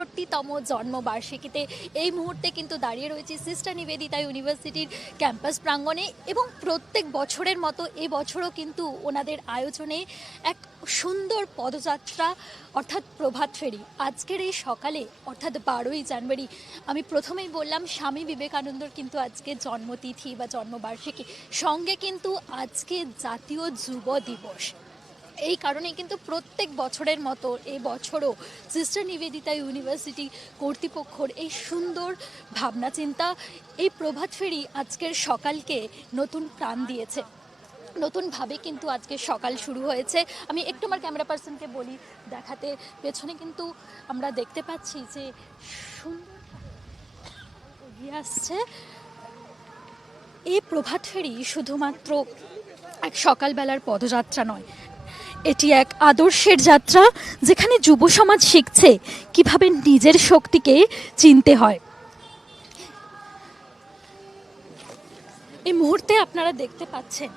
৬৩তম জন্মবার্ষিকীতে এই মুহূর্তে কিন্তু দাঁড়িয়ে রয়েছি সিস্টার নিবেদিতা ইউনিভার্সিটির ক্যাম্পাস প্রাঙ্গণে এবং প্রত্যেক বছরের মতো এবছরও কিন্তু ওনাদের আয়োজনে এক সুন্দর পদযাত্রা অর্থাৎ প্রভাত ফেরি আজকের এই সকালে অর্থাৎ ১২ই জানুয়ারি। আমি প্রথমেই বললাম স্বামী বিবেকানন্দর কিন্তু আজকে জন্মতিথি বা জন্মবার্ষিকী, সঙ্গে কিন্তু আজকে জাতীয় যুব দিবস। এই কারণে কিন্তু প্রত্যেক বছরের মতো এই বছরও সিস্টার নিবেদিতা ইউনিভার্সিটি কর্তৃপক্ষর এই সুন্দর ভাবনা চিন্তা, এই প্রভাত ফেরি আজকের সকালকে নতুন প্রাণ দিয়েছে। নতুনভাবে কিন্তু আজকে সকাল শুরু হয়েছে। আমি একটু আমার ক্যামেরা পার্সনকে বলি দেখাতে, পেছনে কিন্তু আমরা দেখতে পাচ্ছি যে সুন্দর এগিয়ে আসছে। এই প্রভাত ফেরি শুধুমাত্র এক সকালবেলার পদযাত্রা নয়, এটি এক আদর্শের যাত্রা, যেখানে যুব সমাজ শিখছে কিভাবে নিজের শক্তিকে চিনতে হয়। এই মুহূর্তে আপনারা দেখতে পাচ্ছেন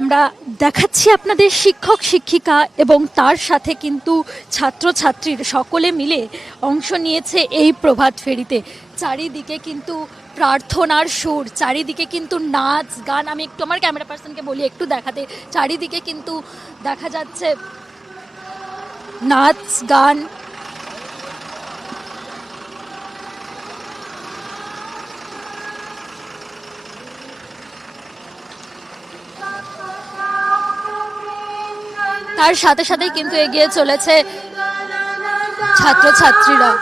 আমরা দেখাচ্ছি আপনাদের শিক্ষক শিক্ষিকা এবং তার সাথে কিন্তু ছাত্রছাত্রীর সকলে মিলে অংশ নিয়েছে এই প্রভাত ফেরিতে। চারিদিকে কিন্তু প্রার্থনার সুর, চারিদিকে কিন্তু নাচ গান। আমি একটু আমার ক্যামেরা পার্সনকে বলি একটু দেখাতে, চারিদিকে কিন্তু দেখা যাচ্ছে নাচ গান। তার সাথে সাথেই কিন্তু এগিয়ে চলেছে ছাত্রছাত্রীরা।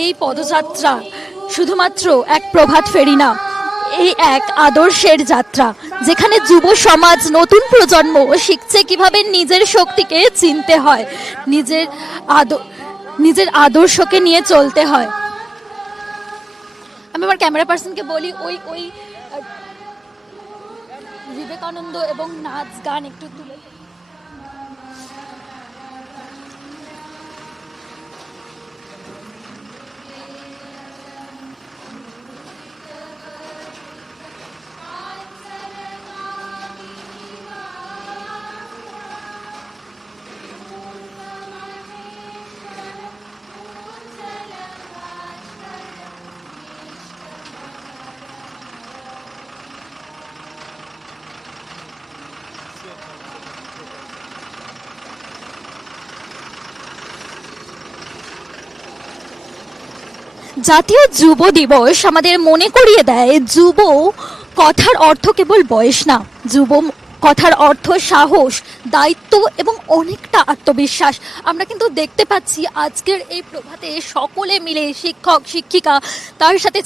এই পদযাত্রা শুধুমাত্র এক প্রভাত ফেরি না, এই এক আদর্শের যাত্রা, যেখানে যুব সমাজ নতুন প্রজন্ম শিখছে কিভাবে নিজের শক্তিকে চিনতে হয়, নিজের আদর্শকে নিয়ে চলতে হয়। আমি আমার ক্যামেরা পার্সনকে বলি ওই ওই বিবেকানন্দ এবং নাচ গান একটু তুলে। জাতীয় যুব দিবস আমাদের মনে করিয়ে দেয় যুব কথার অর্থ কেবল বয়স না, যুব কথার অর্থ সাহস, দায়িত্ব এবং অনেকটা আত্মবিশ্বাস। আমরা কিন্তু দেখতে পাচ্ছি আজকের এই প্রভাতে সকলে মিলে শিক্ষক শিক্ষিকা তার সাথে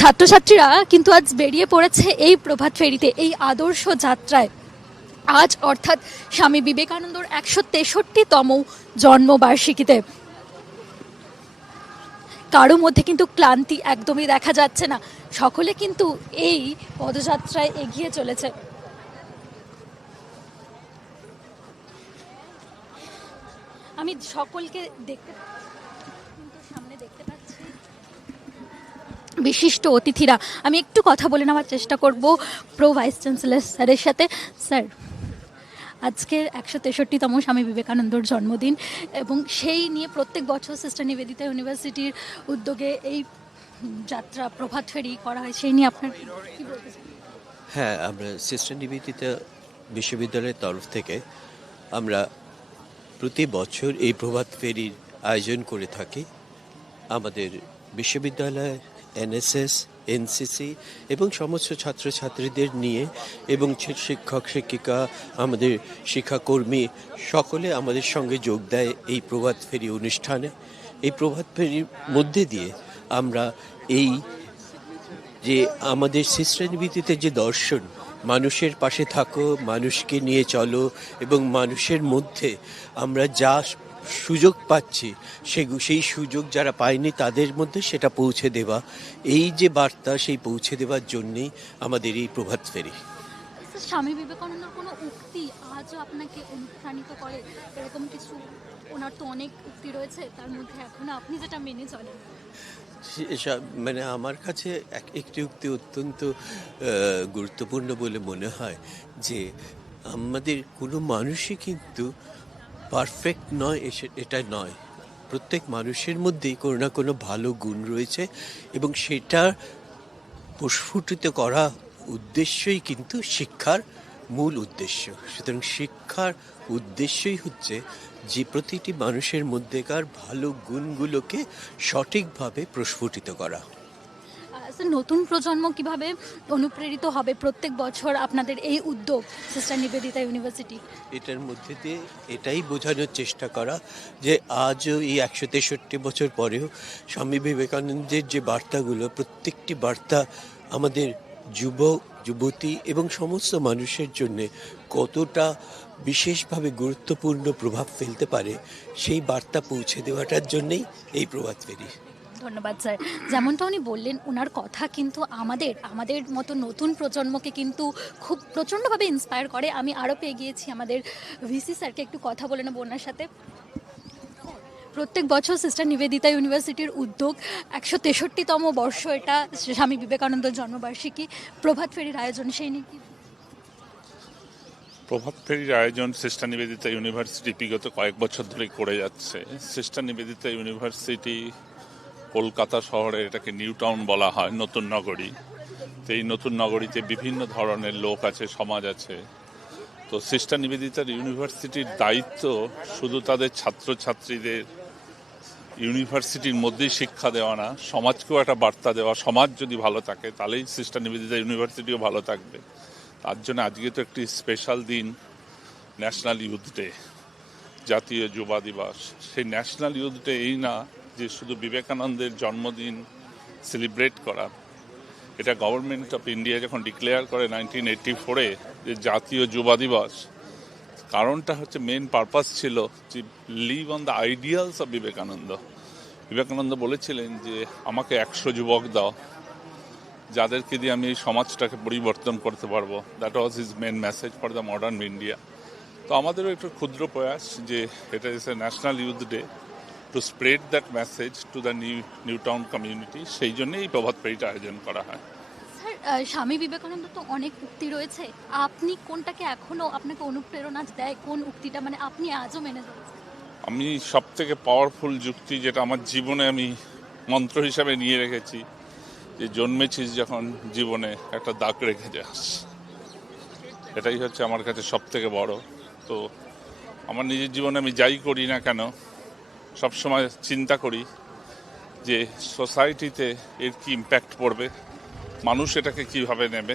ছাত্রছাত্রীরা কিন্তু আজ বেরিয়ে পড়েছে এই প্রভাত ফেরিতে, এই আদর্শ যাত্রায়। আজ অর্থাৎ স্বামী বিবেকানন্দর ১৬৩তম জন্মবার্ষিকীতে কারো মধ্যে কিন্তু ক্লান্তি একদমই দেখা যাচ্ছে না, সকলে কিন্তু এই পদযাত্রায় এগিয়ে চলেছে। আমি সকলকে সামনে দেখতে পাচ্ছি বিশিষ্ট অতিথিরা। আমি একটু কথা বলে নেওয়ার চেষ্টা করব প্রো ভাইস চ্যান্সেলর স্যারের সাথে। স্যার, আজকের ১৬৩তম স্বামী বিবেকানন্দর জন্মদিন এবং সেই নিয়ে প্রত্যেক বছর সিস্টার নিবেদিতা ইউনিভার্সিটির উদ্যোগে এই যাত্রা প্রভাত ফেরি করা হয়, সেই নিয়ে আপনার কি বলতে চান? হ্যাঁ, আমরা সিস্টার নিবেদিতা বিশ্ববিদ্যালয়ের তরফ থেকে আমরা প্রতি বছর এই প্রভাত ফেরির আয়োজন করে থাকি। আমাদের বিশ্ববিদ্যালয় এনএসএস, এনসিসি এবং সমস্ত ছাত্রছাত্রীদের নিয়ে এবং শিক্ষক শিক্ষিকা, আমাদের শিক্ষাকর্মী সকলে আমাদের সঙ্গে যোগ দেয় এই প্রভাত ফেরি অনুষ্ঠানে। এই প্রভাত ফেরির মধ্যে দিয়ে আমরা এই যে আমাদের সিস্টার নিবেদিতার যে দর্শন, মানুষের পাশে থাকো, মানুষকে নিয়ে চলো এবং মানুষের মধ্যে আমরা যা সুযোগ পাচ্ছি সেই সুযোগ যারা পায়নি তাদের মধ্যে সেটা পৌঁছে দেওয়া, এই যে বার্তা সেই পৌঁছে দেওয়ার জন্যেই আমাদের এই প্রভাত ফেরি। স্বামী বিবেকানন্দর কোনো উক্তি আজও আপনাকে অনুপ্রাণিত করে? এরকম কিছু, ওনার তো অনেক উক্তি রয়েছে, তার মধ্যে এখনো আপনি যেটা মেনে চলেন? মানে আমার কাছে একটি উক্তি অত্যন্ত গুরুত্বপূর্ণ বলে মনে হয় যে আমাদের কোনো মানুষই কিন্তু পারফেক্ট নয়, এটা নয়। প্রত্যেক মানুষের মধ্যেই কোনো না কোনো ভালো গুণ রয়েছে এবং সেটা প্রস্ফুটিত করা উদ্দেশ্যই কিন্তু শিক্ষার মূল উদ্দেশ্য। সুতরাং শিক্ষার উদ্দেশ্যই হচ্ছে যে প্রতিটি মানুষের মধ্যেকার ভালো গুণগুলোকে সঠিকভাবে প্রস্ফুটিত করা। নতুন প্রজন্ম কিভাবে অনুপ্রেরিত হবে প্রত্যেক বছর আপনাদের এই উদ্যোগ সিস্টার নিবেদিতা ইউনিভার্সিটি? এটার মধ্যে দিয়ে এটাই বোঝানোর চেষ্টা করা যে আজও এই 163 বছর পরেও স্বামী বিবেকানন্দের যে বার্তাগুলো, প্রত্যেকটি বার্তা আমাদের যুবক যুবতী এবং সমস্ত মানুষের জন্যে কতটা বিশেষভাবে গুরুত্বপূর্ণ প্রভাব ফেলতে পারে সেই বার্তা পৌঁছে দেওয়াটার জন্যেই এই প্রভাত ফেরি। ধন্যবাদ স্যার। যেমনটা উনি বললেন, ওনার কথা কিন্তু আমাদের মতো নতুন প্রজন্মকে কিন্তু খুব প্রচণ্ডভাবে ইন্সপায়ার করে। আমি আরও পেয়ে গিয়েছি আমাদের ভিসি স্যারকে, একটু কথা বলে নেবো ওনার সাথে। প্রত্যেক বছর সিস্টার নিবেদিতা ইউনিভার্সিটির উদ্যোগ 163তম বর্ষ, এটা স্বামী বিবেকানন্দের জন্মবার্ষিকী, প্রভাত ফেরির আয়োজন, সেই নিয়ে কি? প্রভাত ফেরির আয়োজন সিস্টার নিবেদিতা ইউনিভার্সিটি বিগত কয়েক বছর ধরে করে যাচ্ছে। সিস্টার নিবেদিতা ইউনিভার্সিটি কলকাতা শহরে এটাকে নিউ টাউন বলা হয়, নতুন নগরী। তো এই নতুন নগরীতে বিভিন্ন ধরনের লোক আছে, সমাজ আছে। তো সিস্টার নিবেদিতার ইউনিভার্সিটির দায়িত্ব শুধু তাদের ছাত্রছাত্রীদের ইউনিভার্সিটির মধ্যেই শিক্ষা দেওয়া না, সমাজকেও একটা বার্তা দেওয়া। সমাজ যদি ভালো থাকে তাহলেই সিস্টার নিবেদিতা ইউনিভার্সিটিও ভালো থাকবে। তার জন্য আজকে তো একটি স্পেশাল দিন, ন্যাশনাল ইউথ ডে, জাতীয় যুবা দিবস। সেই ন্যাশনাল ইউথ ডে এই না যে শুধু বিবেকানন্দের জন্মদিন সেলিব্রেট করা। এটা গভর্নমেন্ট অফ ইন্ডিয়া যখন ডিক্লেয়ার করে 1984-এ যে জাতীয় যুবা দিবস, কারণটা হচ্ছে মেন পারপাস ছিল যে live on the ideals of Vivekananda. Vivekananda বলেছিলেন যে আমাকে 100 যুবক দাও যাদেরকে দিয়ে আমি এই সমাজটাকে পরিবর্তন করতে পারবো। That was his main message for the modern India. তো আমাদেরও একটু ক্ষুদ্র প্রয়াস যে এটা is a national youth day to spread that message to the New Town community. সেই জন্যই এই প্রভাত ফেরিটা আয়োজন করা হয়। স্যার, স্বামী বিবেকানন্দ তো অনেক উক্তি রয়েছে, আপনি কোনটাকে এখনো আপনাকে অনুপ্রেরণা দেয়, কোন উক্তিটা মানে আপনি আজও মেনে চলছেন? আমি সব থেকে পাওয়ারফুল যুক্তি যেটা আমার জীবনে আমি মন্ত্র হিসাবে নিয়ে রেখেছি, যে জন্মেছিস যখন জীবনে একটা দাগ রেখে যাস, এটাই হচ্ছে আমার কাছে সব থেকে বড়। তো আমার নিজের জীবনে আমি যাই করি না কেন সবসময় চিন্তা করি যে সোসাইটিতে এর কি ইম্প্যাক্ট পড়বে, মানুষ এটাকে কিভাবে নেবে,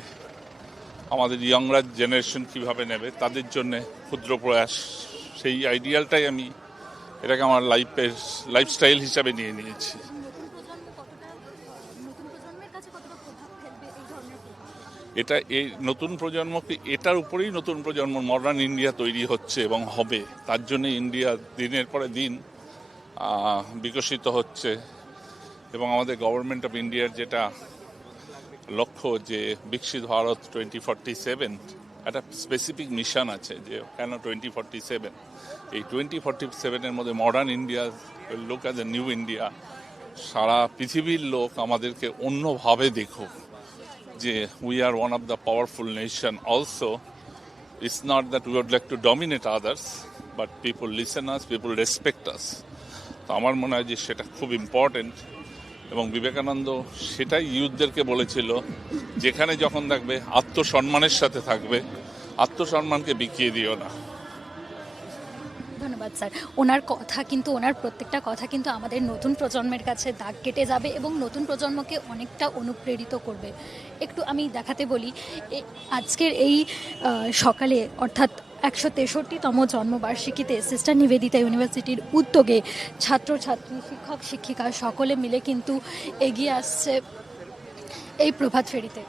আমাদের ইয়ংরা জেনারেশন কিভাবে নেবে, তাদের জন্যে ক্ষুদ্র প্রয়াস। সেই আইডিয়ালটাই আমি এটাকে আমার লাইফস্টাইল হিসাবে নিয়ে নিয়েছি। এটা এই নতুন প্রজন্মকে, এটার উপরেই নতুন প্রজন্ম মডার্ন ইন্ডিয়া তৈরি হচ্ছে এবং হবে। তার জন্য ইন্ডিয়া দিনের পরে দিন বিকশিত হচ্ছে। এবং আমাদের গভর্নমেন্ট অফ ইন্ডিয়ার যেটা লক্ষ্য যে বিকশিত ভারত 2047, একটা স্পেসিফিক মিশন আছে যে কেন 2047, এই 2047-এর মধ্যে modern India look as a new India. সারা পৃথিবীর লোক আমাদেরকে অন্যভাবে দেখুক যে we are one of the powerful nation. Also it's not that we would like to dominate others, but people listen us, people respect us. তো আমার মনে হয় যে সেটা খুব ইম্পর্টেন্ট। এবং বিবেকানন্দ সেটাই ইউথদেরকে বলেছিল, যেখানে যখন থাকবে আত্মসম্মানের সাথে থাকবে, আত্মসম্মানকে বিকিয়ে দিও না। ধন্যবাদ স্যার। ওনার কথা কিন্তু, ওনার প্রত্যেকটা কথা কিন্তু আমাদের নতুন প্রজন্মের কাছে দাগ কেটে যাবে এবং নতুন প্রজন্মকে অনেকটা অনুপ্রেরিত করবে। একটু আমি দেখাতে বলি, আজকের এই সকালে অর্থাৎ 163তম জন্মবার্ষিকীতে সিস্টার নিবেদিতা ইউনিভার্সিটির উদ্যোগে ছাত্রছাত্রী, শিক্ষক শিক্ষিকা সকলে মিলে কিন্তু এগিয়ে আসছে এই প্রভাত ফেরিতে।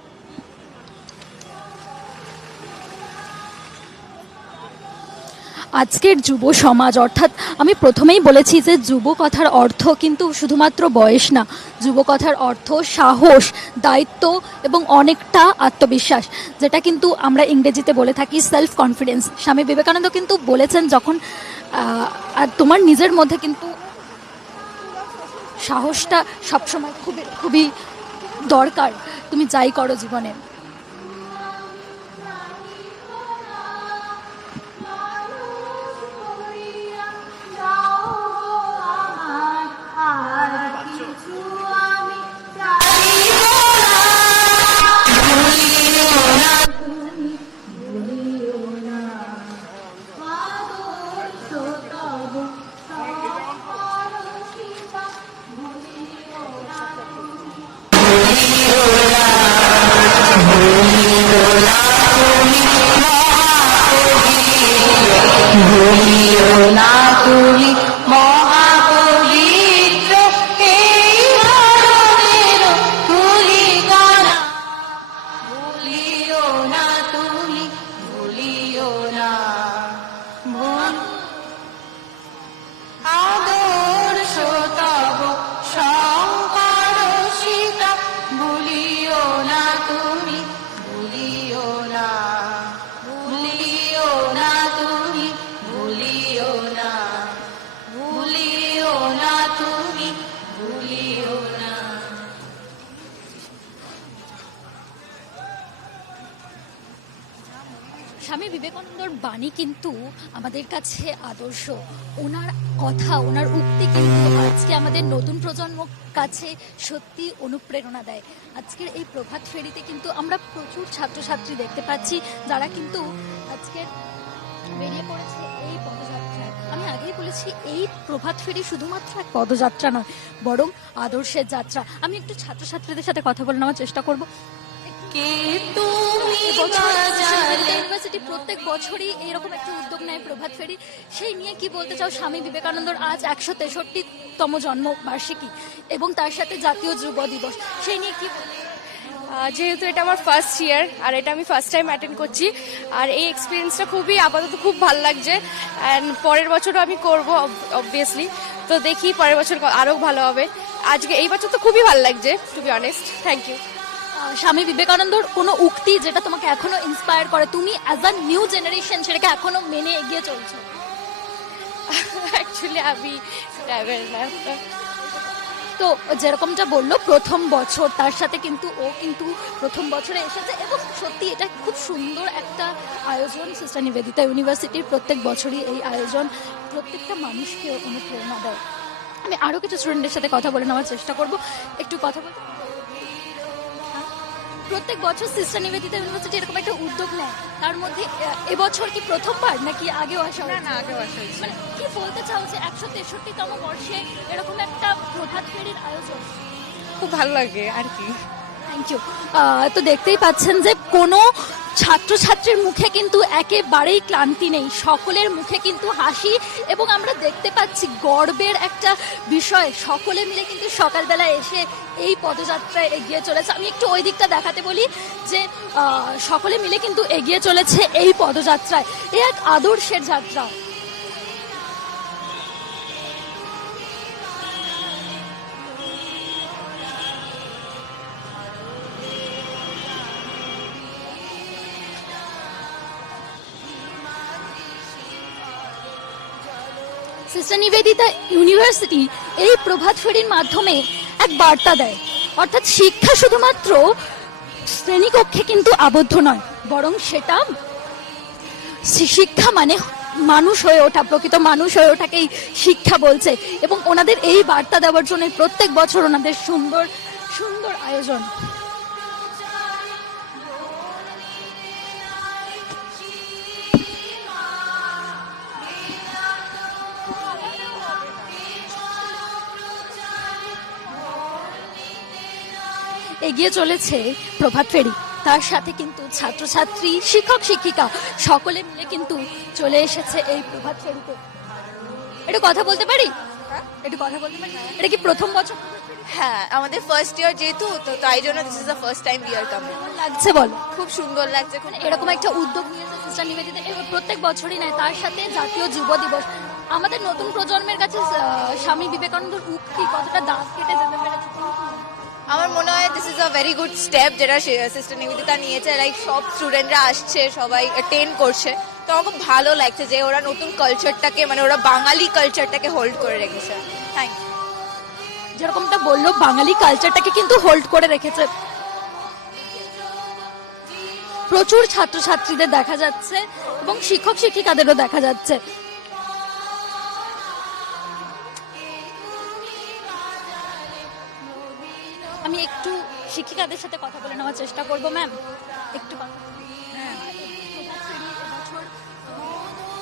আজকের যুব সমাজ, অর্থাৎ আমি প্রথমেই বলেছি যে যুব কথার অর্থ কিন্তু শুধুমাত্র বয়স না, যুব কথার অর্থ সাহস, দায়িত্ব এবং অনেকটা আত্মবিশ্বাস, যেটা কিন্তু আমরা ইংরেজিতে বলে থাকি সেলফ কনফিডেন্স। স্বামী বিবেকানন্দ কিন্তু বলেছেন, যখন তোমার নিজের মধ্যে কিন্তু সাহসটা সবসময় খুবই খুবই দরকার, তুমি যাই করো জীবনে। স্বামী বিবেকানন্দর বাণী কিন্তু আমাদের কাছে আদর্শ। ওনার কথা, ওনার উক্তি কিন্তু আজকে আমাদের নতুন প্রজন্মর কাছে সত্যি অনুপ্রেরণা দেয়। আজকের এই প্রভাত ফেরিতে কিন্তু আমরা প্রচুর ছাত্রছাত্রী দেখতে পাচ্ছি যারা কিন্তু আজকে বেরিয়ে পড়েছে এই পদযাত্রায়। আমি আগেই বলেছি এই প্রভাত ফেরি শুধুমাত্র এক পদযাত্রা নয়, বরং আদর্শের যাত্রা। আমি একটু ছাত্রছাত্রীদের সাথে কথা বলে নেওয়ার চেষ্টা করব। ইউনিভার্সিটি প্রত্যেক বছরই এরকম একটা উদ্যোগ নেয় প্রভাত ফেরি, সেই নিয়ে কি বলতে চাও? স্বামী বিবেকানন্দর আজ 163তম জন্মবার্ষিকী এবং তার সাথে জাতীয় যুব দিবস, সেই নিয়ে কি? যেহেতু এটা আমার ফার্স্ট ইয়ার আর এটা আমি ফার্স্ট টাইম অ্যাটেন্ড করছি, আর এই এক্সপিরিয়েন্সটা খুবই আপাতত খুব ভালো লাগছে। অ্যান্ড পরের বছরও আমি করব অবভিয়াসলি, তো দেখি পরের বছর আরও ভালো হবে। আজকে এই বছর তো খুবই ভালো লাগছে, to be honest. Thank you. Swami বিবেকানন্দর কোনো উক্তি যেটা তোমাকে এখনো ইন্সপায়ার করে, তুমি অ্যাজ আ নিউ জেনারেশন সেটাকে এখনো মেনে এগিয়ে চলছো? অ্যাকচুয়ালি আমি ট্রাভেল না, তো যেরকমটা বললো প্রথম বছর, তার সাথে কিন্তু ও কিন্তু প্রথম বছরে এসেছে এবং সত্যি এটা খুব সুন্দর একটা আয়োজন। সিস্টার নিবেদিতা ইউনিভার্সিটির প্রত্যেক বছরই এই আয়োজন প্রত্যেকটা মানুষকে অনুপ্রেরণা দেয়। আমি আরও কিছু স্টুডেন্টের সাথে কথা বলে নেওয়ার চেষ্টা করব। একটু কথা বলতে, প্রত্যেক বছর সিস্টার নিবেদিতা ইউনিভার্সিটি এরকম একটা উদ্যোগ নেয়, তার মধ্যে এবছর কি প্রথমবার নাকি আগেও আসা? না আগেও আসা হয়েছে। মানে কি বলতে চাও যে 163তম বর্ষে এরকম একটা প্রভাত ফেরির আয়োজন? খুব ভালো লাগে আর কি। Thank you. তো দেখতেই পাচ্ছেন যে কোনো ছাত্রছাত্রীর মুখে কিন্তু একেবারেই ক্লান্তি নেই, সকলের মুখে কিন্তু হাসি এবং আমরা দেখতে পাচ্ছি গর্বের একটা বিষয়। সকলে মিলে কিন্তু সকালবেলা এসে এই পদযাত্রায় এগিয়ে চলেছে। আমি একটু ওই দিকটা দেখাতে বলি যে সকলে মিলে কিন্তু এগিয়ে চলেছে এই পদযাত্রায়। এ এক আদর্শের যাত্রা। সিস্টার নিবেদিতা ইউনিভার্সিটি এই প্রভাত ফেরির মাধ্যমে এক বার্তা দেয়, অর্থাৎ শিক্ষা শুধুমাত্র শ্রেণীকক্ষে কিন্তু আবদ্ধ নয়, বরং সেটা শিক্ষা মানে মানুষ হয়ে ওঠা, প্রকৃত মানুষ হয়ে ওঠাকেই শিক্ষা বলছে। এবং ওনাদের এই বার্তা দেওয়ার জন্য প্রত্যেক বছর ওনাদের সুন্দর সুন্দর আয়োজন। এগিয়ে চলেছে প্রভাত ফেরি, তার সাথে কিন্তু ছাত্রছাত্রী, শিক্ষক শিক্ষিকা সকলে মিলে কিন্তু চলে এসেছে এই প্রভাত ফেরিতে। একটু কথা বলতে পারি? একটু কথা বলতে পারি? এটা কি প্রথম বছর? হ্যাঁ, আমাদের ফার্স্ট ইয়ার যেহেতু, তো তাই জন্য this is the first time we are coming. কেমন লাগছে বলো? খুব সুন্দর লাগছে। খুব এরকম একটা উদ্যোগ নিয়েছে সিস্টার নিবেদিতা, প্রত্যেক বছরই নেয়, তার সাথে জাতীয় যুব দিবস। আমাদের নতুন প্রজন্মের কাছে স্বামী বিবেকানন্দর উক্তি কতটা দাগ কেটে যেতে পেরেছে? আমার মনে হয় this is a very good step যেটা সিস্টার নিবেদিতা নিয়েছে। লাইক সব স্টুডেন্টরা আসছে, সবাই অ্যাটেন্ড করছে, তো আমার খুব ভালো লাগছে যে ওরা নতুন কালচারটাকে, মানে ওরা বাঙালি কালচারটাকে হোল্ড করে রেখেছে। Thank you. যেরকমটা বললো, বাঙালি কালচারটাকে কিন্তু হোল্ড করে রেখেছে। প্রচুর ছাত্রছাত্রীদের দেখা যাচ্ছে এবং শিক্ষক শিক্ষিকাদেরও দেখা যাচ্ছে। আমি একটু শিক্ষিকাদের সাথে কথা বলে নেওয়ার চেষ্টা করবো। ম্যাম, একটু কথা বলুন। প্রভাত ফেরি এবছর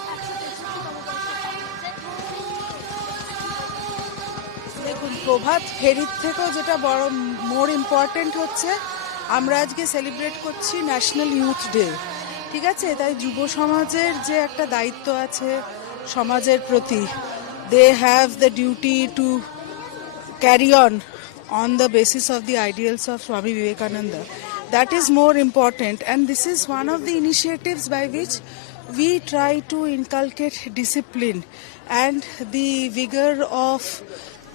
163তম বর্ষে পালিয়েছে। দেখুন, প্রভাত ফেরির থেকেও যেটা বড় মোর ইম্পর্টেন্ট হচ্ছে, আমরা আজকে সেলিব্রেট করছি ন্যাশনাল ইউথ ডে। ঠিক আছে, তাই যুব সমাজের যে একটা দায়িত্ব আছে সমাজের প্রতি, they have the duty to carry on the basis of the ideals of Swami Vivekananda. That is more important, and this is one of the initiatives by which we try to inculcate discipline and the vigor of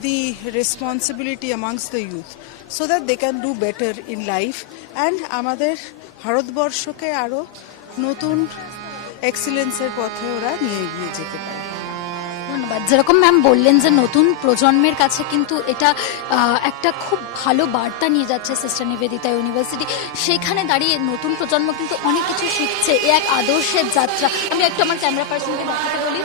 the responsibility amongst the youth so that they can do better in life and আমাদের ভারতবর্ষকে আরো নতুন এক্সিলেন্সের পথে ওরা নিয়ে এগিয়ে যেতে পারে। ধন্যবাদ। যেরকম ম্যাম বললেন যে নতুন প্রজন্মের কাছে কিন্তু এটা একটা খুব ভালো বার্তা নিয়ে যাচ্ছে সিস্টার নিবেদিতা ইউনিভার্সিটি। সেখানে দাঁড়িয়ে নতুন প্রজন্ম কিন্তু অনেক কিছু শিখছে, এ এক আদর্শের যাত্রা। আমি একটু আমার ক্যামেরা পার্সনকে দেখাতে বলি।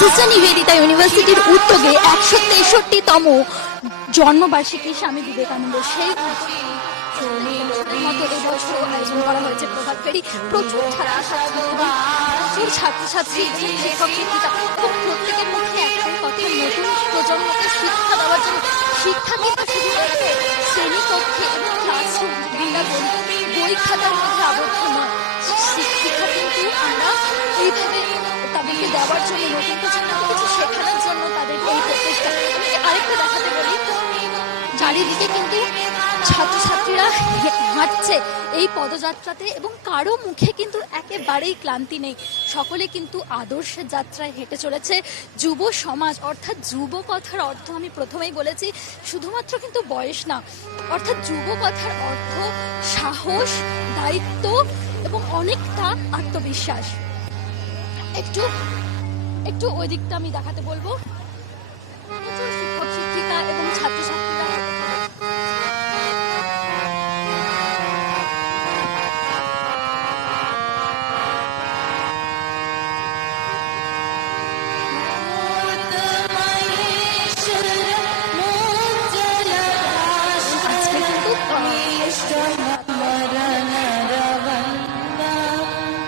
সিস্টার নিবেদিতা ইউনিভার্সিটির উদ্যোগে 163তম জন্মবার্ষিকী স্বামী বিবেকানন্দ, সেই মতো এবছর আয়োজন করা হয়েছে প্রভাত ফেরি। প্রচুর ছাত্রছাত্রী, শিক্ষক শিক্ষিকা এবং প্রত্যেকের মুখে একটাই কথা, নতুন প্রজন্মকে শিক্ষা দেওয়ার জন্য। শিক্ষা কিন্তু শুধুমাত্র শ্রেণীকক্ষে এবং ক্লাসরুম কিংবা বই খাতার মধ্যে আবদ্ধ নয়। শিক্ষা কিন্তু আমরা এইভাবে তাদেরকে দেওয়ার জন্য, নতুন প্রজন্মকে কিছু শেখানোর জন্য তাদের এই প্রচেষ্টা। আমি আরেকটা দেখাতে বলি, চারিদিকে কিন্তু ছাত্রছাত্রীরা হাঁটছে এই পদযাত্রাতে এবং কারো মুখে কিন্তু একেবারেই ক্লান্তি নেই। সকলে কিন্তু আদর্শের যাত্রায় হেঁটে চলেছে। যুব সমাজ, অর্থাৎ যুব কথার অর্থ আমি প্রথমেই বলেছি, শুধুমাত্র কিন্তু বয়স না, অর্থাৎ যুব কথার অর্থ সাহস, দায়িত্ব এবং অনেকটা আত্মবিশ্বাস। একটু ওই দিকটা আমি দেখাতে বলবো। প্রচুর শিক্ষক শিক্ষিকা এবং ছাত্রছাত্রীরা আজকে কিন্তু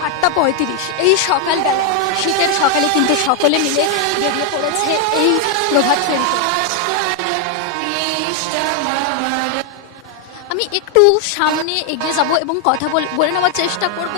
8:35 এই সকালবেলা, শীতের সকালে কিন্তু সকলে মিলে বেরিয়ে পড়েছে এই প্রভাত ফেরিতে। আমি একটু সামনে এগিয়ে যাব এবং কথা বলে নেওয়ার চেষ্টা করব।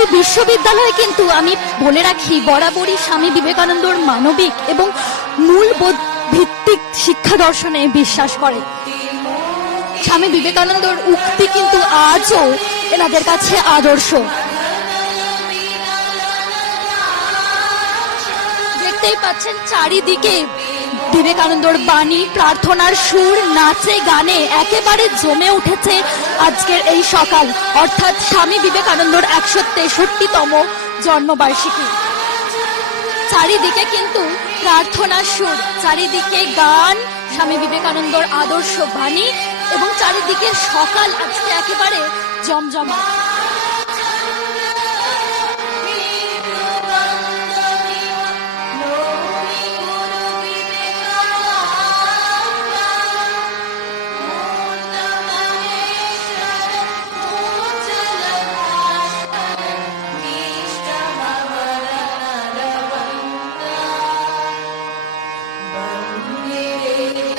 এই বিশ্ববিদ্যালয়ে কিন্তু আমি বলে রাখি বরাবরই স্বামী বিবেকানন্দর মানবিক এবং মূলবোধ ভিত্তিক শিক্ষা দর্শনে বিশ্বাস করে। স্বামী বিবেকানন্দর উক্তি কিন্তু আজও এনাদের কাছে আদর্শ। দেখতেই পাচ্ছেন চারিদিকে বিবেকানন্দর বাণী, প্রার্থনার সুর, নাচে গানে একেবারে জমে উঠেছে আজকের এই সকাল, অর্থাৎ স্বামী বিবেকানন্দর 163তম জন্মবার্ষিকী। চারিদিকে কিন্তু প্রার্থনার সুর, চারিদিকে গান, স্বামী বিবেকানন্দর আদর্শ বাণী এবং চারিদিকে সকাল আজকে একেবারে জমজমা।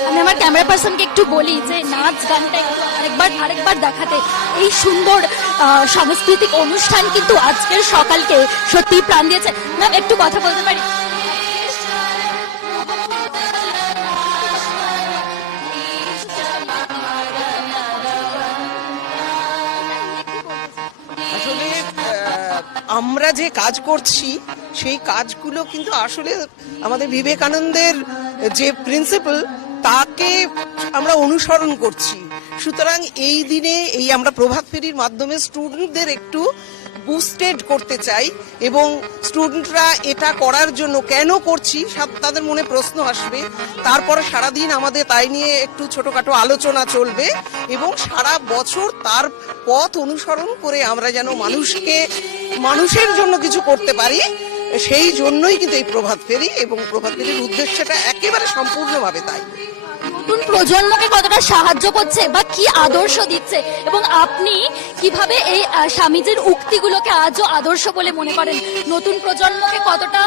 আমি আমার ক্যামেরা পার্সনকে একটু বলি যে নাচ গানটা একটু আরেকবার দেখাতে। এই সুন্দর সাংস্কৃতিক অনুষ্ঠান কিন্তু আজকের সকালকে সত্যি প্রাণ দিয়েছে। ম্যাম একটু কথা বলতে পারি? আসলে আমরা যে কাজ করছি সেই কাজগুলো কিন্তু আসলে আমাদের বিবেকানন্দের যে প্রিন্সিপাল তাকে আমরা অনুসরণ করছি। সুতরাং এই দিনে এই আমরা প্রভাত ফেরির মাধ্যমে স্টুডেন্টদের একটু বুস্টেড করতে চাই এবং স্টুডেন্টরা এটা করার জন্য কেন করছি তাদের মনে প্রশ্ন আসবে। তারপরে সারাদিন আমাদের তাই নিয়ে একটু ছোটখাটো আলোচনা চলবে এবং সারা বছর তার পথ অনুসরণ করে আমরা যেন মানুষের জন্য কিছু করতে পারি, সেই জন্যই কিন্তু এই প্রভাত ফেরি এবং প্রভাত ফেরির উদ্দেশ্যটা একেবারে সম্পূর্ণভাবে তাই। নতুন প্রজন্মকে কতটা সাহায্য করছে বা কি আদর্শ দিচ্ছে, এবং আপনি কিভাবে এই স্বামীজির উক্তিগুলোকে আজও আদর্শ বলে মনে করেন? নতুন প্রজন্মকে কতটা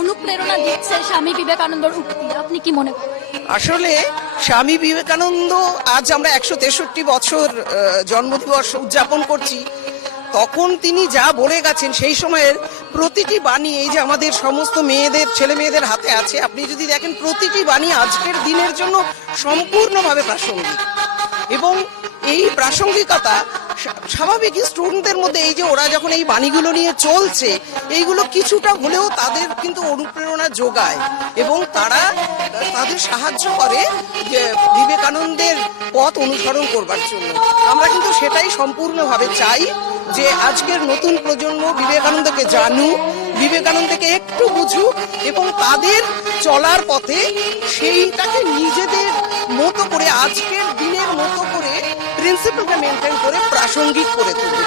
অনুপ্রেরণা দিচ্ছে স্বামী বিবেকানন্দর উক্তি, আপনি কি মনে করেন? আসলে স্বামী বিবেকানন্দ আজ আমরা 163 বছর জন্মদিবস উদযাপন করছি। তখন তিনি যা বলে গেছেন সেই সময়ের প্রতিটি বাণী, এই যে আমাদের সমস্ত ছেলে মেয়েদের হাতে আছে, আপনি যদি দেখেন প্রতিটি বাণী আজকের দিনের জন্য সম্পূর্ণভাবে প্রাসঙ্গিক। এবং এই প্রাসঙ্গিকতা স্বাভাবিকই স্টুডেন্টদের মধ্যে, এই যে ওরা যখন এই বাণীগুলো নিয়ে চলছে, এইগুলো কিছুটা হলেও তাদের কিন্তু অনুপ্রেরণা যোগায় এবং তাদের সাহায্য করে যে বিবেকানন্দের পথ অনুসরণ করবার জন্য। আমরা কিন্তু সেটাই সম্পূর্ণভাবে চাই যে আজকের নতুন প্রজন্ম বিবেকানন্দকে জানুক, বিবেকানন্দকে একটু বুঝুক এবং তাদের চলার পথে সেইটাকে নিজেদের মতো করে, আজকের দিনের মতো করে প্রিন্সিপালকে মেনটেন করে প্রাসঙ্গিক করে তুলবে।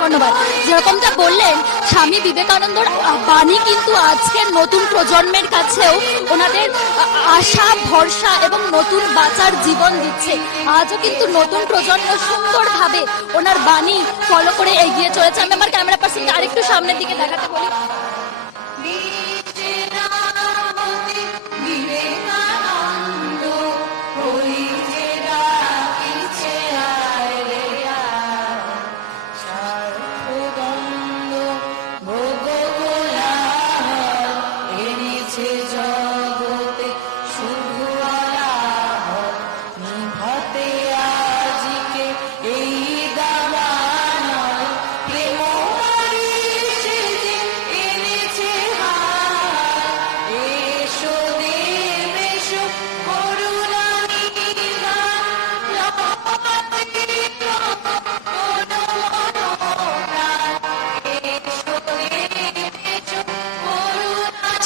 ধন্যবাদ। যেরকমটা বললেন, স্বামী বিবেকানন্দর বাণী কিন্তু আজকের নতুন প্রজন্মের কাছেও ওনাদের আশা, ভরসা এবং নতুন বাঁচার জীবন দিচ্ছে। আজও কিন্তু নতুন প্রজন্ম সুন্দরভাবে ওনার বাণী ফলো করে এগিয়ে চলেছে। আমি আমার ক্যামেরা পার্সনকে আরেকটু সামনের দিকে দেখাতে বলি।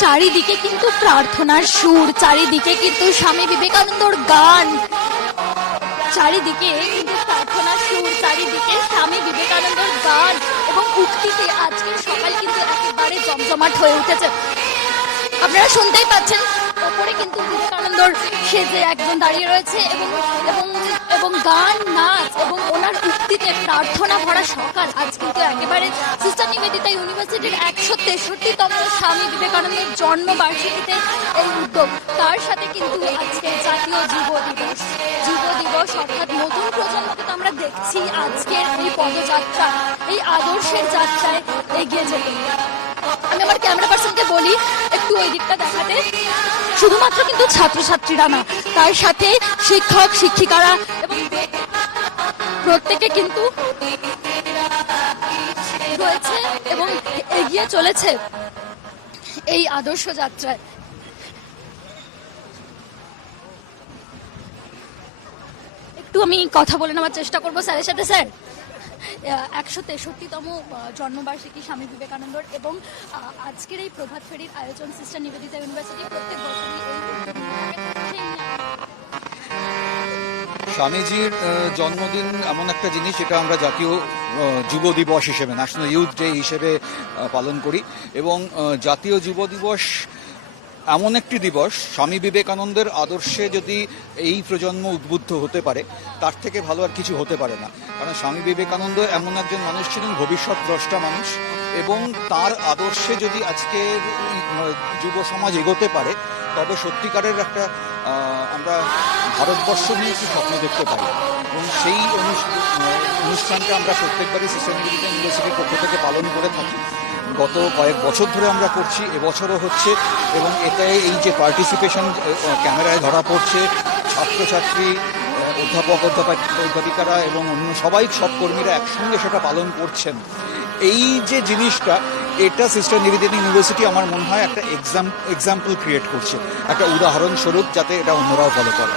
চারিদিকে কিন্তু প্রার্থনার সুর, চারিদিকে কিন্তু স্বামী বিবেকানন্দর গান, চারিদিকে কিন্তু প্রার্থনার সুর, চারিদিকে স্বামী বিবেকানন্দর গান এবং উক্তিতে আজকের সকাল কিন্তু একেবারে জমজমাট হয়ে উঠেছে। আপনারা শুনতেই পাচ্ছেন, ওপরে কিন্তু বিবেকানন্দর সেজে একজন দাঁড়িয়ে রয়েছে এবং গান, নাচ এবং ওনার উক্তিতে প্রার্থনা ভরা সকাল। আজ কিন্তু একেবারে সিস্টার নিবেদিতা ইউনিভার্সিটির 163তম স্বামী বিবেকানন্দের জন্মবার্ষিকীতে এই উদ্যোগ। তার সাথে কিন্তু আজকে জাতীয় যুব দিবস অর্থাৎ নতুন প্রজন্মকে তো আমরা দেখছি দেখছি আজকের এই পদযাত্রা, এই আদর্শের যাত্রায় এগিয়ে যেতে। আমি আমার ক্যামেরা পার্সনকে বলি একটু ওই দিকটা দেখাতে। শুধুমাত্র কিন্তু ছাত্রছাত্রীরা না, তার সাথে শিক্ষক শিক্ষিকারা এবং প্রত্যেকে কিন্তু রয়েছে এবং এগিয়ে চলেছে এই আদর্শ যাত্রায়। একটু আমি কথা বলে নেওয়ার চেষ্টা করবো স্যারের সাথে। স্যার, 163তম জন্মবার্ষিকী স্বামী বিবেকানন্দর এবং আজকের এই প্রভাত ফেরির আয়োজন সিস্টার নিবেদিতা ইউনিভার্সিটি প্রত্যেক বছরই এই উদ্যোগ নিয়ে থাকে। স্বামীজির জন্মদিন এমন একটা জিনিস যেটা আমরা জাতীয় যুব দিবস হিসেবে, ন্যাশনাল ইউথ ডে হিসেবে পালন করি, এবং জাতীয় যুব দিবস এমন একটি দিবস, স্বামী বিবেকানন্দের আদর্শে যদি এই প্রজন্ম উদ্বুদ্ধ হতে পারে তার থেকে ভালো আর কিছু হতে পারে না। কারণ স্বামী বিবেকানন্দ এমন একজন মানুষ ছিলেন, ভবিষ্যৎ দ্রষ্টা মানুষ, এবং তার আদর্শে যদি আজকের যুব সমাজ এগোতে পারে তবে সত্যিকারের একটা আমরা ভারতবর্ষ নিয়ে একটি স্বপ্ন দেখতে পারি। এবং সেই অনুষ্ঠানটা আমরা প্রত্যেকবারই সিস্টার নিবেদিতা ইউনিভার্সিটির পক্ষ থেকে পালন করে থাকি। গত কয়েক বছর ধরে আমরা করছি, এবছরও হচ্ছে, এবং এতে এই যে পার্টিসিপেশন ক্যামেরায় ধরা পড়ছে, ছাত্রছাত্রী, অধ্যাপক অধ্যাপিকারা এবং অন্য সবাই, সব কর্মীরা একসঙ্গে সেটা পালন করছেন। এই যে জিনিসটা, এটা সিস্টার নিবেদিতা ইউনিভার্সিটি আমার মনে হয় একটা এক্সাম্পল ক্রিয়েট করছে, একটা উদাহরণস্বরূপ, যাতে এটা অন্যরাও ফলো করে।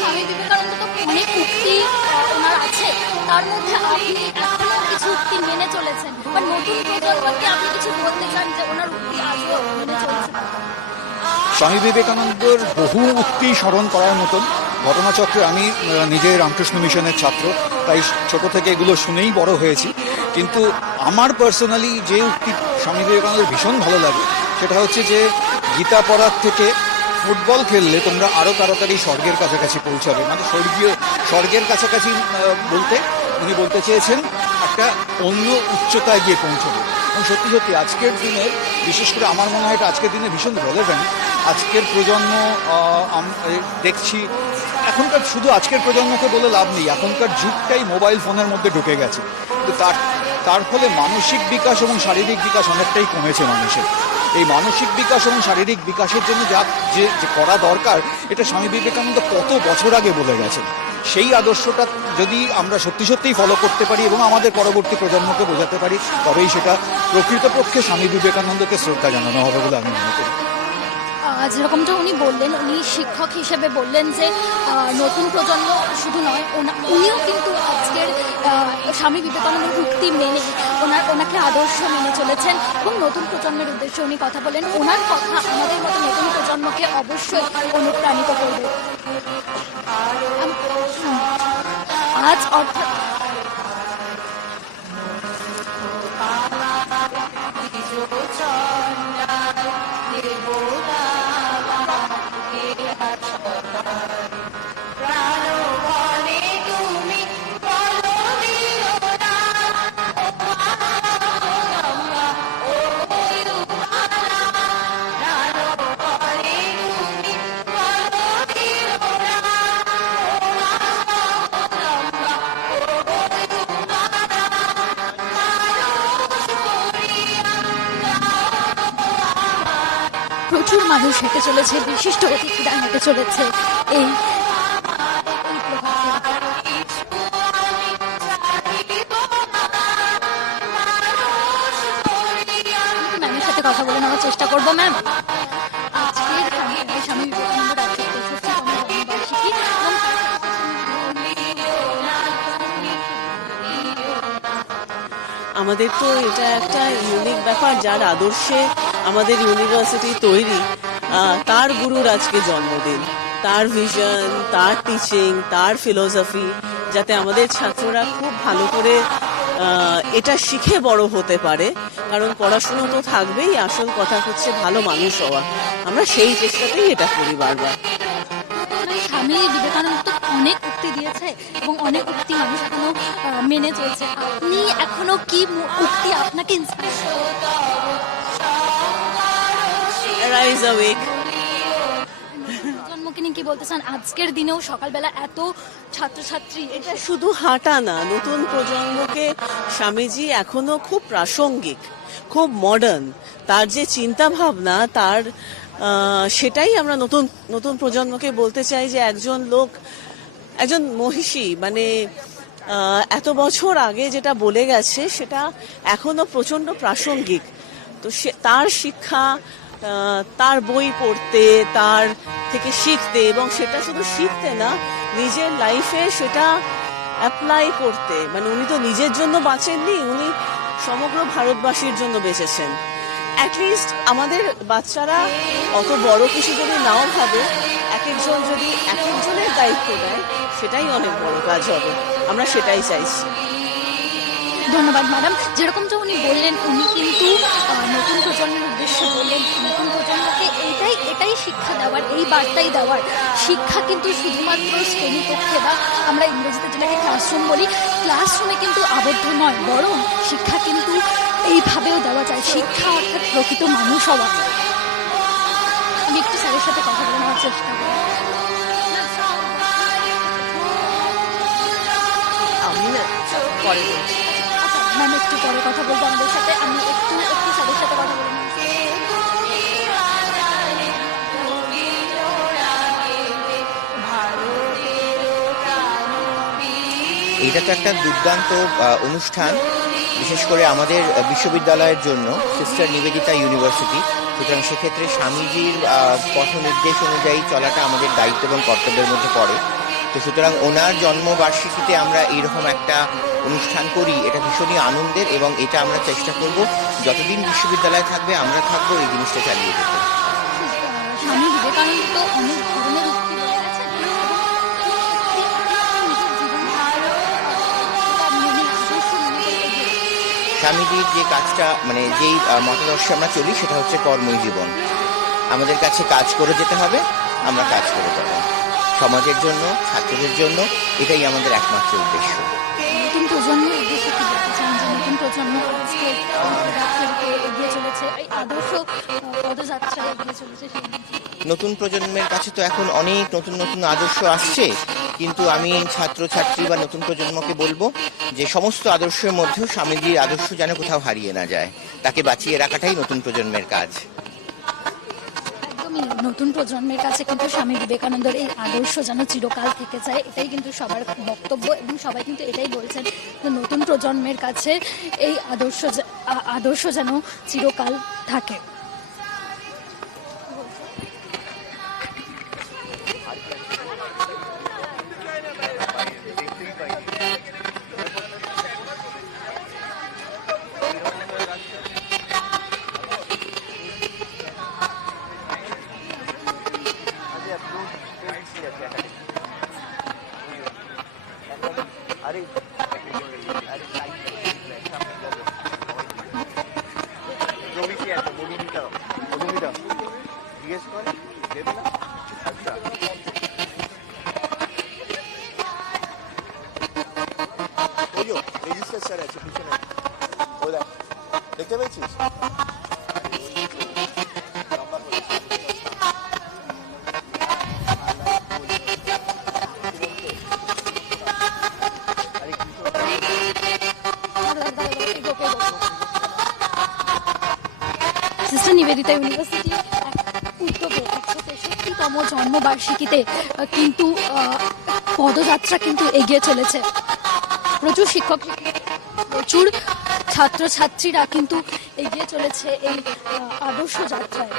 স্বামী বিবেকানন্দ তো অনেক উক্তি ওনার আছে, তার মধ্যে আপনি এখনো কিছু উক্তি মেনে চলেছেন, বা নতুন প্রজন্মকে আপনি কিছু বলতে চান যে ওনার উক্তি আজও মেনে চলছে? স্বামী বিবেকানন্দর বহু উক্তি স্মরণ করার মতন। ঘটনাচক্রে আমি নিজে রামকৃষ্ণ মিশনের ছাত্র, তাই ছোট থেকে এগুলো শুনেই বড় হয়েছি। কিন্তু আমার পার্সোনালি যে উক্তি স্বামী বিবেকানন্দের ভীষণ ভালো লাগে সেটা হচ্ছে যে গীতা পড়ার থেকে ফুটবল খেললে তোমরা আরও তাড়াতাড়ি স্বর্গের কাছাকাছি পৌঁছাবে। মানে স্বর্গের কাছাকাছি বলতে উনি বলতে চেয়েছেন একটা অন্য উচ্চতায় গিয়ে পৌঁছবে। এবং সত্যি সত্যি আজকের দিনে, বিশেষ করে আমার মনে হয় এটা আজকের দিনে ভীষণ রেলেভেন্ট। আজকের প্রজন্ম দেখছি, এখনকার শুধু আজকের প্রজন্মকে বলে লাভ নেই, এখনকার যুগটাই মোবাইল ফোনের মধ্যে ঢুকে গেছে। কিন্তু তার ফলে মানসিক বিকাশ এবং শারীরিক বিকাশ অনেকটাই কমেছে মানুষের। এই মানসিক বিকাশ এবং শারীরিক বিকাশের জন্য যে করা দরকার, এটা স্বামী বিবেকানন্দ কত বছর আগে বলে গেছেন। সেই আদর্শটা যদি আমরা সত্যি সত্যিই ফলো করতে পারি এবং আমাদের পরবর্তী প্রজন্মকে বোঝাতে পারি, তবেই সেটা প্রকৃতপক্ষে স্বামী বিবেকানন্দকে শ্রদ্ধা জানানো হবে বলে আমি মনে করি। যেরকমটা উনি বললেন, উনি শিক্ষক হিসেবে বললেন যে নতুন প্রজন্ম শুধু নয়, উনিও কিন্তু আজকের স্বামী বিবেকানন্দের উক্তি মেনে ওনাকে আদর্শ মেনে চলেছেন এবং নতুন প্রজন্মের উদ্দেশ্যে উনি কথা বলেন। ওনার কথা আমাদের মতো নতুন প্রজন্মকে অবশ্যই অনুপ্রাণিত করবে। আজ অর্থাৎ প্রচুর মানুষ হেঁটে চলেছে, বিশিষ্ট অতিথিরা হেঁটে চলেছে এই ম্যামের সাথে কথা বলে নেওয়ার চেষ্টা করবো। ম্যাম, আজকের স্বামী বিবেকানন্দ 163তম জন্মবার্ষিকী এবং আমাদের তো এটা একটা ইউনিক ব্যাপার, যার আদর্শে আমাদের ইউনিভার্সিটি তৈরি, তার গুরুর আজকে জন্মদিন। তার ভিশন, তার টিচিং, তার ফিলোসফি, যাতে আমাদের ছাত্ররা খুব ভালো করে এটা শিখে বড় হতে পারে। কারণ পড়াশুনো তো থাকবেই, আসল কথা হচ্ছে ভালো মানুষ হওয়া। আমরা সেই চেষ্টাতেই এটা করি বারবার। স্বামী বিবেকানন্দ তো অনেক উক্তি দিয়েছে এবং অনেক উক্তি মানুষ এখনো মেনে চলছে। আপনি এখনো কি উক্তি আপনাকে Rise awake. বিষয়টাকে নিয়ে কি বলতে চান? আজকের দিনেও সকালবেলা এত ছাত্রছাত্রী এটা শুধু হাঁটা না, নতুন প্রজন্মকে স্বামীজি এখনো খুব প্রাসঙ্গিক, খুব মডার্ন, তার যে চিন্তা ভাবনা তার সেটাই আমরা নতুন নতুন প্রজন্মকে বলতে চাই যে একজন লোক, একজন মহিষী, মানে এত বছর আগে যেটা বলে গেছে সেটা এখনো প্রচন্ড প্রাসঙ্গিক। তো তার শিক্ষা, তার বই পড়তে, তার থেকে শিখতে, এবং সেটা শুধু শিখতে না, নিজের লাইফে সেটা অ্যাপ্লাই করতে। মানে উনি তো নিজের জন্য বাঁচেননি, উনি সমগ্র ভারতবাসীর জন্য বেঁচেছেন। অ্যাটলিস্ট আমাদের বাচ্চারা অত বড় কিছু যদি নাও ভাবে, এক একজন যদি এক একজনের দায়িত্ব দেয়, সেটাই অনেক বড় কাজ হবে। আমরা সেটাই চাইছি। ধন্যবাদ ম্যাডাম। যেরকমটা উনি বললেন, উনি কিন্তু নতুন প্রজন্মের উদ্দেশ্যে বললেন, নতুন প্রজন্মকে এটাই শিক্ষা দেওয়ার, এই বার্তাই দেওয়ার। শিক্ষা কিন্তু শুধুমাত্র শ্রেণীকক্ষে বা আমরা ইংরেজিতে যেটাকে ক্লাসরুম বলি, ক্লাসরুমে কিন্তু আবদ্ধ নয়, বরং শিক্ষা কিন্তু এইভাবেও দেওয়া যায়। শিক্ষা অর্থাৎ প্রকৃত মানুষ হওয়া। আমি একটু স্যারের সাথে কথা বলে নেওয়ার চেষ্টা করি। আমি না পরে বলছি। আচ্ছা ম্যাম, একটু পরে কথা বলবো আমাদের সাথে। আমি একটু স্যারের সাথে কথা বলে নিই। এটা তো একটা দুর্দান্ত অনুষ্ঠান, বিশেষ করে আমাদের বিশ্ববিদ্যালয়ের জন্য, সিস্টার নিবেদিতা ইউনিভার্সিটি। সুতরাং সেক্ষেত্রে স্বামীজির পথ নির্দেশ অনুযায়ী চলাটা আমাদের দায়িত্ব এবং কর্তব্যের মধ্যে পড়ে। তো সুতরাং ওনার জন্মবার্ষিকীতে আমরা এইরকম একটা অনুষ্ঠান করি, এটা ভীষণই আনন্দের, এবং এটা আমরা চেষ্টা করব যতদিন বিশ্ববিদ্যালয় থাকবে আমরা থাকবো এই জিনিসটা চালিয়ে যেতে। স্বামী বিবেকানন্দ তো অনেক ধরনের উক্তি বলে গেছেন, স্বামীজির যে কাজটা, মানে যেই মতাদর্শে আমরা চলি, সেটা হচ্ছে কর্মই জীবন। আমাদের কাছে কাজ করে যেতে হবে, আমরা কাজ করে যাব সমাজের জন্য, ছাত্রদের জন্য। এটাই আমাদের একমাত্র উদ্দেশ্য। নতুন প্রজন্মের উদ্দেশ্যে কি বলতে চান? যে নতুন প্রজন্ম আজকে এগিয়ে চলেছে, এই আদর্শ পদযাত্রায় এগিয়ে চলেছে, নতুন প্রজন্মের কাছে তো এখন অনেক নতুন নতুন আদর্শ আসছে, কিন্তু আমি ছাত্রছাত্রী বা নতুন প্রজন্মকে বলবো যে সমস্ত আদর্শের মধ্যেও স্বামীজির আদর্শ যেন কোথাও হারিয়ে না যায়, তাকে বাঁচিয়ে রাখাটাই নতুন প্রজন্মের কাজ। একদমই নতুন প্রজন্মের কাছে কিন্তু স্বামী বিবেকানন্দের এই আদর্শ যেন চিরকাল থেকে যায়, এটাই কিন্তু সবার বক্তব্য, এবং সবাই কিন্তু এটাই বলছেন যে নতুন প্রজন্মের কাছে এই আদর্শ যেন চিরকাল থাকে। দেখতে পেয়েছিস? সিস্টার নিবেদিতা ইউনিভার্সিটি উদ্যোগে 163তম জন্মবার্ষিকীতে কিন্তু পদযাত্রা কিন্তু এগিয়ে চলেছে। প্রচুর শিক্ষক, প্রচুর ছাত্রছাত্রীরা কিন্তু এগিয়ে চলেছে এই আদর্শ যাত্রায়।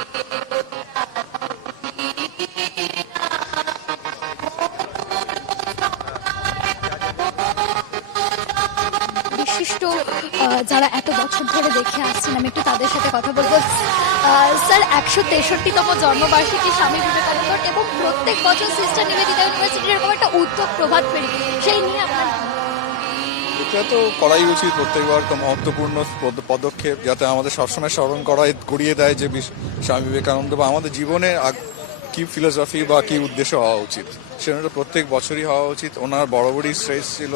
বিশিষ্ট যারা এত বছর ধরে দেখে আসছেন, আমি একটু তাদের সাথে কথা বলবো। স্যার, 163তম জন্মবার্ষিকী স্বামী বিবেকানন্দ, এবং প্রত্যেক বছর সিস্টার নিবেদিতা ইউনিভার্সিটির এরকম একটা উদ্যোগ প্রভাত ফেরি, সেই নিয়ে আপনার এটা তো করাই উচিত। প্রত্যেকবার তো মহত্বপূর্ণ পদক্ষেপ, যাতে আমাদের সবসময় স্মরণ করিয়ে দেয় যে স্বামী বিবেকানন্দ বা আমাদের জীবনে কি ফিলোসফি বা কি উদ্দেশ্য হওয়া উচিত, সেটা প্রত্যেক বছরই হওয়া উচিত। ওনার বরাবরই স্ট্রেস ছিল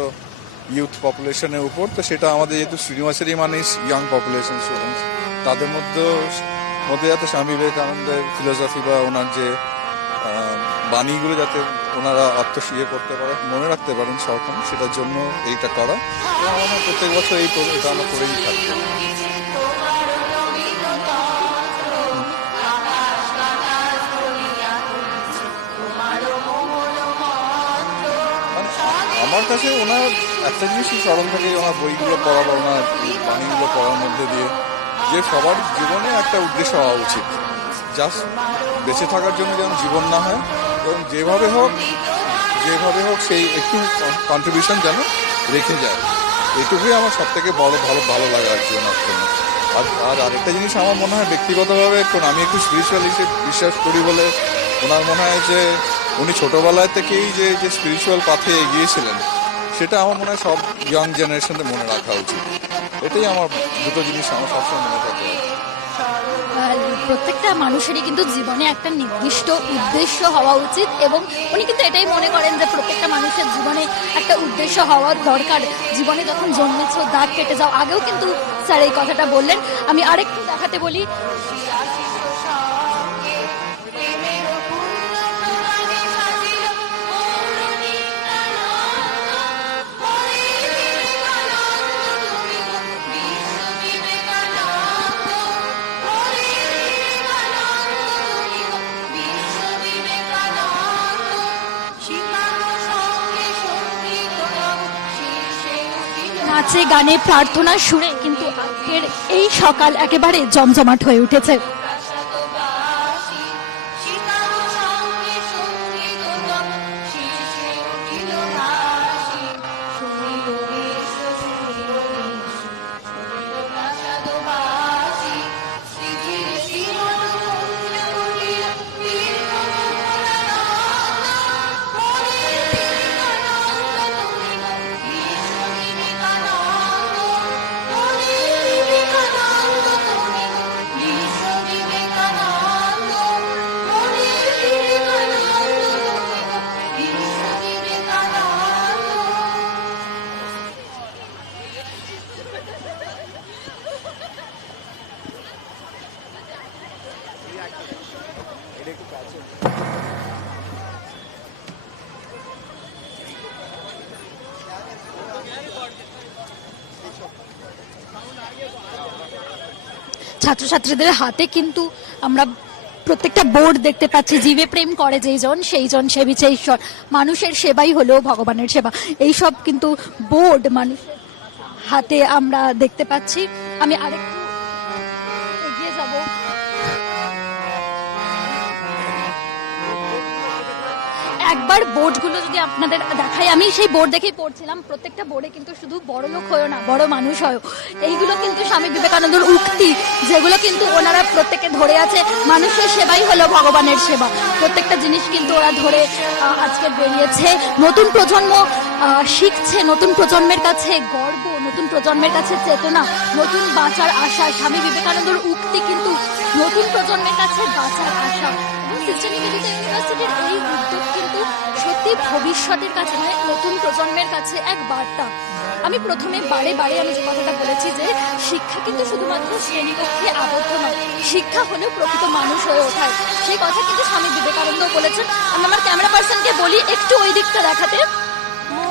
ইউথ পপুলেশনের উপর, তো সেটা আমাদের যেহেতু ইউনিভার্সিটি মানে ইয়াং পপুলেশন স্টুডেন্টস, তাদের মধ্যে যাতে স্বামী বিবেকানন্দের ফিলোসফি বা ওনার যে বাণীগুলো যাতে ওনারা ইয়ে করতে পারেন, মনে রাখতে পারেন সরকার, সেটার জন্য এইটা করা। এবং আমার মনে হয় প্রত্যেক বছর এটা আমরা করেই থাকবো। আমার কাছে ওনার একটা জিনিসই স্মরণ থাকে, ওনার বইগুলো পড়া বা ওনার বাণীগুলো পড়ার মধ্যে দিয়ে, যে সবার জীবনে একটা উদ্দেশ্য হওয়া উচিত, জাস্ট বেঁচে থাকার জন্য যেন জীবন না হয়, এবং যেভাবে হোক সেই একটু কন্ট্রিবিউশন যেন রেখে যায়। এইটুকুই আমার সব থেকে ভালো লাগে আর কি ওনার জন্য। আর আরেকটা জিনিস আমার মনে হয় ব্যক্তিগতভাবে, কারণ আমি একটু স্পিরিচুয়াল বিশ্বাস করি বলে, ওনার মনে হয় যে উনি ছোটবেলায় থেকেই যে স্পিরিচুয়াল পাথে এগিয়েছিলেন, সেটা আমার মনে হয় সব ইয়াং জেনারেশনকে মনে রাখা উচিত। এটাই আমার দুটো জিনিস আমার সবসময় মনে থাকে। প্রত্যেকটা মানুষেরই কিন্তু জীবনে একটা নির্দিষ্ট উদ্দেশ্য হওয়া উচিত, এবং উনি কিন্তু এটাই মনে করেন যে প্রত্যেকটা মানুষের জীবনে একটা উদ্দেশ্য হওয়া দরকার। জীবনে যখন জন্মেছ দাগ কেটে যাও, আগেও কিন্তু স্যার এই কথাটা বললেন। আমি আরেকটু দেখাতে বলি। নাচে গানে প্রার্থনার সুরে কিন্তু আজকের এই সকাল একেবারে জমজমাট হয়ে উঠেছে। ছাত্রছাত্রীদের হাতে কিন্তু আমরা প্রত্যেকটা বোর্ড দেখতে পাচ্ছি। জীবে প্রেম করে যেইজন সেইজন সেবিছে ঈশ্বর, মানুষের সেবাই হলো ভগবানের সেবা। এইসব কিন্তু বোর্ড মানুষের হাতে আমরা দেখতে পাচ্ছি। আমি আরেকটু এগিয়ে যাব। একবার বোর্ডগুলো যদি আপনাদের দেখাই, আমি সেই বোর্ড দেখেই পড়ছিলাম। প্রত্যেকটা বোর্ডে কিন্তু শুধু বড় লোক হয়েও না, বড় মানুষ হয়েও, এইগুলো কিন্তু স্বামী বিবেকানন্দর উক্তি, যেগুলো কিন্তু ওনারা প্রত্যেকে ধরে আছে। মানুষের সেবাই হলো ভগবানের সেবা। প্রত্যেকটা জিনিস কিন্তু ওরা ধরে আজকে বেরিয়েছে। নতুন প্রজন্ম শিখছে, নতুন প্রজন্মের কাছে গর্ব, নতুন প্রজন্মের কাছে চেতনা, নতুন বাঁচার আশা। স্বামী বিবেকানন্দর উক্তি কিন্তু নতুন প্রজন্মের কাছে বাঁচার আশা। এবং সিস্টার নিবেদিতা ইউনিভার্সিটির এই উদ্যোগ কিন্তু সত্যি ভবিষ্যতের কাছে নয়, নতুন প্রজন্মের কাছে এক বার্তা। আমি প্রথমে বারে আমি যে কথাটা বলেছি যে শিক্ষা কিন্তু শুধুমাত্র শ্রেণীকক্ষে আবদ্ধ নয়, শিক্ষা হলেও প্রকৃত মানুষ হয়ে ওঠার। সেই কথা কিন্তু স্বামী বিবেকানন্দ বলেছেন। আমি আমার ক্যামেরা পার্সনকে বলি একটু ওই দিকটা দেখাতে,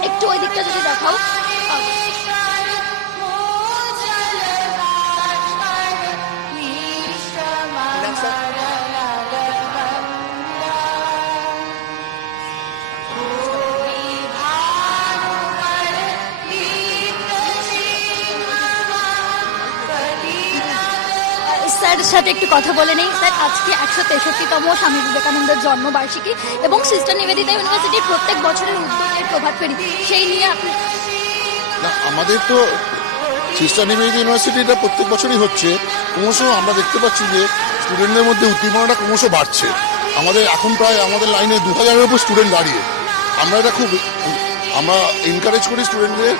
একটু ওই দিকটা যদি দেখাও। স্যারের সাথে একটু কথা বলে নেই। স্যার, আজকে 163তম স্বামী বিবেকানন্দের জন্মবার্ষিকী এবং সিস্টার নিবেদিতা ইউনিভার্সিটির প্রত্যেক বছরের উদ্যোগের প্রভাত ফেরি, সেই নিয়ে আপনি? না, আমাদের তো সিস্টার নিবেদিতা ইউনিভার্সিটিটা প্রত্যেক বছরই হচ্ছে। ক্রমশ আমরা দেখতে পাচ্ছি যে স্টুডেন্টদের মধ্যে উদ্দীপনাটা ক্রমশ বাড়ছে। আমাদের এখন প্রায় আমাদের লাইনে 2000-এর উপর স্টুডেন্ট দাঁড়িয়ে। আমরা এটা খুব এনকারেজ করি স্টুডেন্টদের,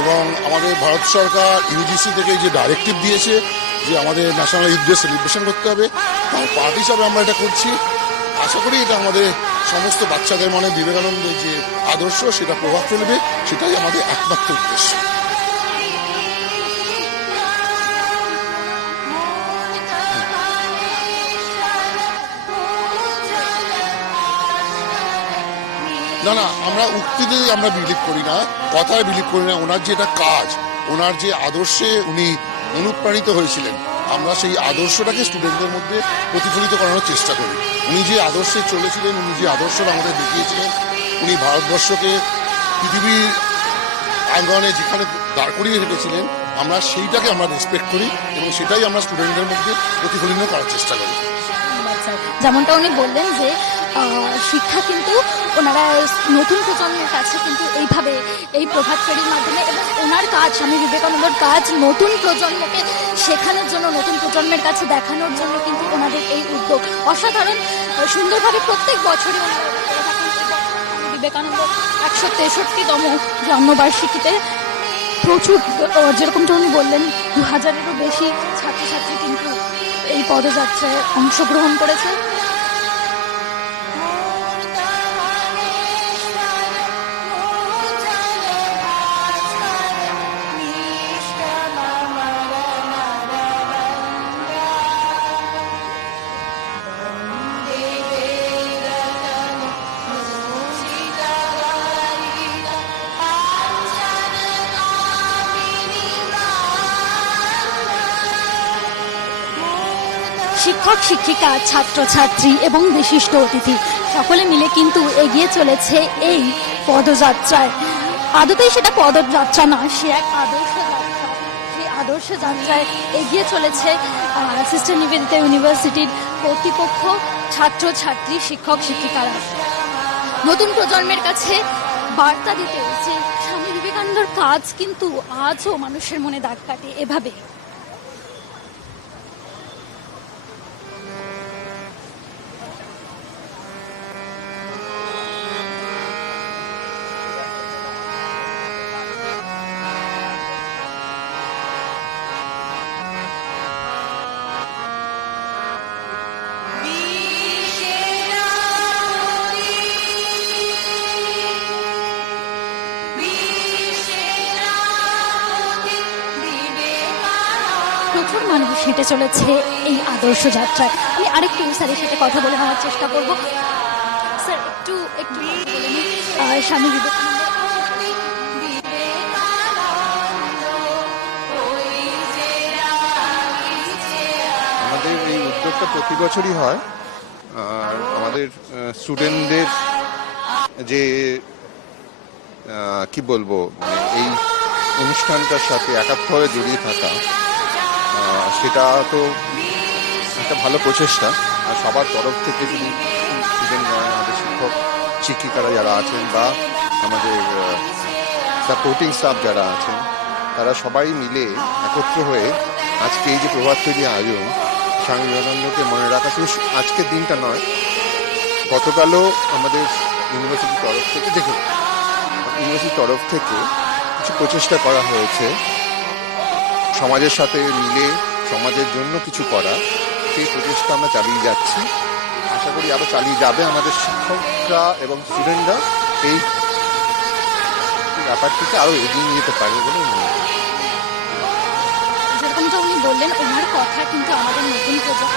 এবং আমাদের ভারত সরকার ইউজিসি থেকে যে ডাইরেক্টিভ দিয়েছে যে আমাদের ন্যাশনাল ইউথ ডে সেলিব্রেশন করতে হবে, তার পার্ট হিসাবে আমরা এটা করছি। আশা করি এটা আমাদের সমস্ত বাচ্চাদের মনে বিবেকানন্দের যে আদর্শ সেটা প্রভাব ফেলবে, সেটাই আমাদের একমাত্র উদ্দেশ্য। না না, আমরা উক্তিতে আমরা বিলিভ করি না, কথায় বিলিভ করি না। ওনার যে এটা কাজ, ওনার যে আদর্শে উনি অনুপ্রাণিত হয়েছিলেন, আমরা সেই আদর্শটাকে স্টুডেন্টদের মধ্যে প্রতিফলিত করানোর চেষ্টা করি। উনি যে আদর্শে চলেছিলেন, উনি যে আদর্শটা আমাদের দেখিয়েছিলেন, উনি ভারতবর্ষকে পৃথিবীর আঙ্গনে যেখানে দাঁড় করিয়ে রেখেছিলেন, আমরা সেইটাকে আমরা রেসপেক্ট করি এবং সেটাই আমরা স্টুডেন্টদের মধ্যে প্রতিফলিত করার চেষ্টা করি। যেমনটা উনি বললেন যে শিক্ষা কিন্তু ওনারা নতুন প্রজন্মের কাছে কিন্তু এইভাবে এই প্রভাত ফেরির মাধ্যমে, এবং ওনার কাজ, স্বামী বিবেকানন্দর কাজ নতুন প্রজন্মকে শেখানোর জন্য, নতুন প্রজন্মের কাছে দেখানোর জন্য কিন্তু ওনাদের এই উদ্যোগ অসাধারণ সুন্দরভাবে প্রত্যেক বছরই ওনারা করে থাকেন। স্বামী বিবেকানন্দ 163তম জন্মবার্ষিকীতে প্রচুর, যেরকমটা উনি বললেন, 2000-এরও বেশি ছাত্রছাত্রী কিন্তু এই পদযাত্রায় অংশগ্রহণ করেছে। শিক্ষক শিক্ষিকা, ছাত্রছাত্রী এবং বিশিষ্ট অতিথি সকলে মিলে কিন্তু এগিয়ে চলেছে এই পদযাত্রায়। আদতেই সেটা পদযাত্রা না, সে এক আদর্শ যাত্রা। সেই আদর্শ যাত্রায় এগিয়ে চলেছে সিস্টার নিবেদিতা ইউনিভার্সিটির কর্তৃপক্ষ, ছাত্রছাত্রী, শিক্ষক শিক্ষিকারা। নতুন প্রজন্মের কাছে বার্তা দিতে যে স্বামী বিবেকানন্দর কাজ কিন্তু আজও মানুষের মনে দাগ কাটে এভাবে। প্রচুর মানুষ হেঁটে চলেছে এই আদর্শ যাত্রায়। আমি আরেকটু স্যারের সাথে কথা বলে নেওয়ার চেষ্টা করব। স্যার, একটু একটু বলে নিই, স্বামী বিবেকানন্দ আমাদের এই উদ্যোগটা প্রতি বছরই হয়। আর আমাদের স্টুডেন্টদের যে কি বলবো, এই অনুষ্ঠানটার সাথে একাত্মভাবে জড়িয়ে থাকা, সেটা তো একটা ভালো প্রচেষ্টা। আর সবার তরফ থেকে শুধু স্টুডেন্ট নয়, আমাদের শিক্ষক শিক্ষিকারা যারা আছেন বা আমাদের সাপোর্টিং স্টাফ যারা আছেন, তারা সবাই মিলে একত্র হয়ে আজকে এই যে প্রভাত ফেরি আয়োজন, স্বামী বিবেকানন্দকে মনে রাখা শুধু আজকের দিনটা নয়, গতকালও আমাদের ইউনিভার্সিটির তরফ থেকে কিছু প্রচেষ্টা করা হয়েছে সমাজের সাথে মিলে সমাজের জন্য কিছু করা। সেই প্রচেষ্টা আমরা চালিয়ে যাচ্ছি, আশা করি আরো চালিয়ে যাবে আমাদের শিক্ষকরা এবং স্টুডেন্টরা। এই ব্যাপারটিকে আরো এগিয়ে নিয়ে যেতে পারবে বলে মনে হয়। যেরকমটা উনি বললেন, ওনার কথা কিন্তু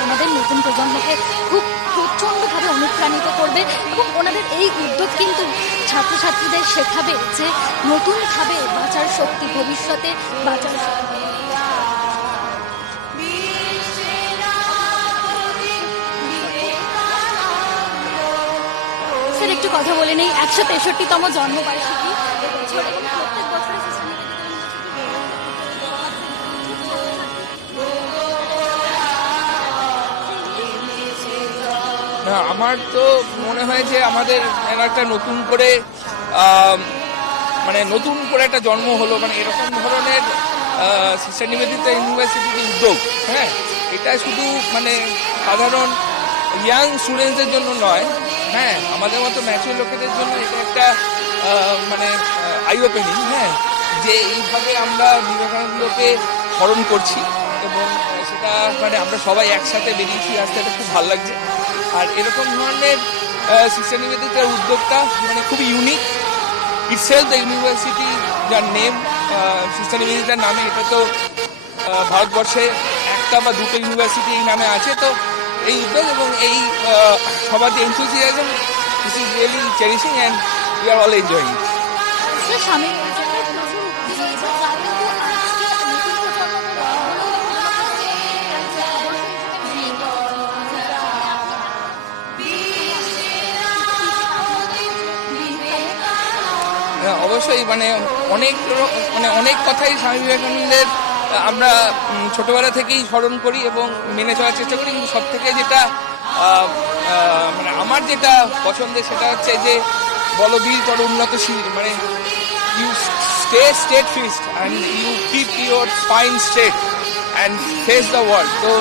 আমাদের নতুন প্রজন্মকে খুব প্রচণ্ডভাবে অনুপ্রাণিত করবে, এবং ওনাদের এই উদ্যোগ কিন্তু ছাত্রছাত্রীদের শেখাবে যে নতুনভাবে বাঁচার শক্তি, ভবিষ্যতে বাঁচার শক্তি। স্যার, একটু কথা বলে নেই, 163তম জন্মবার্ষিকী এবছর, এবং প্রত্যেক বছর না, আমার তো মনে হয় যে আমাদের একটা নতুন করে একটা জন্ম হলো, মানে এরকম ধরনের সিস্টার নিবেদিতা ইউনিভার্সিটির উদ্যোগ। হ্যাঁ, এটা শুধু সাধারণ ইয়াং স্টুডেন্টসদের জন্য নয়, হ্যাঁ, আমাদের মতো ম্যাচুয়ার লোকেদের জন্য এটা একটা আই ওপেনিং। হ্যাঁ, যে এইভাবে আমরা বিবেকানন্দকে স্মরণ করছি, এবং সেটা আমরা সবাই একসাথে বেরিয়েছি রাস্তাটা, খুব ভালো লাগছে। আর এরকম ধরনের সিস্টার নিবেদিতার উদ্যোগটা খুবই ইউনিক। ইটসেলফ দ্য ইউনিভার্সিটি, যার নেম সিস্টার নিবেদিতার নামে, এটা তো ভারতবর্ষে একটা বা দুটো ইউনিভার্সিটি এই নামে আছে। তো এই উদ্যোগ এবং এই সবার যে enthusiasm, this is really cherishing, and we are all enjoying. আচ্ছা, স্বামী বিবেকানন্দের প্রচুর উক্তি রয়েছে, যা কিন্তু আজকে নতুন প্রজন্মকে অবশ্যই মানে অনেক কথাই স্বামী বিবেকানন্দের আমরা ছোটবেলা থেকেই স্মরণ করি এবং মেনে চলার চেষ্টা করি, কিন্তু সব থেকে যেটা মানে আমার যেটা পছন্দের সেটা হচ্ছে যে বলবীর তর উন্নতশীল, মানে you stay steadfast and you keep your spine straight and face the world. তো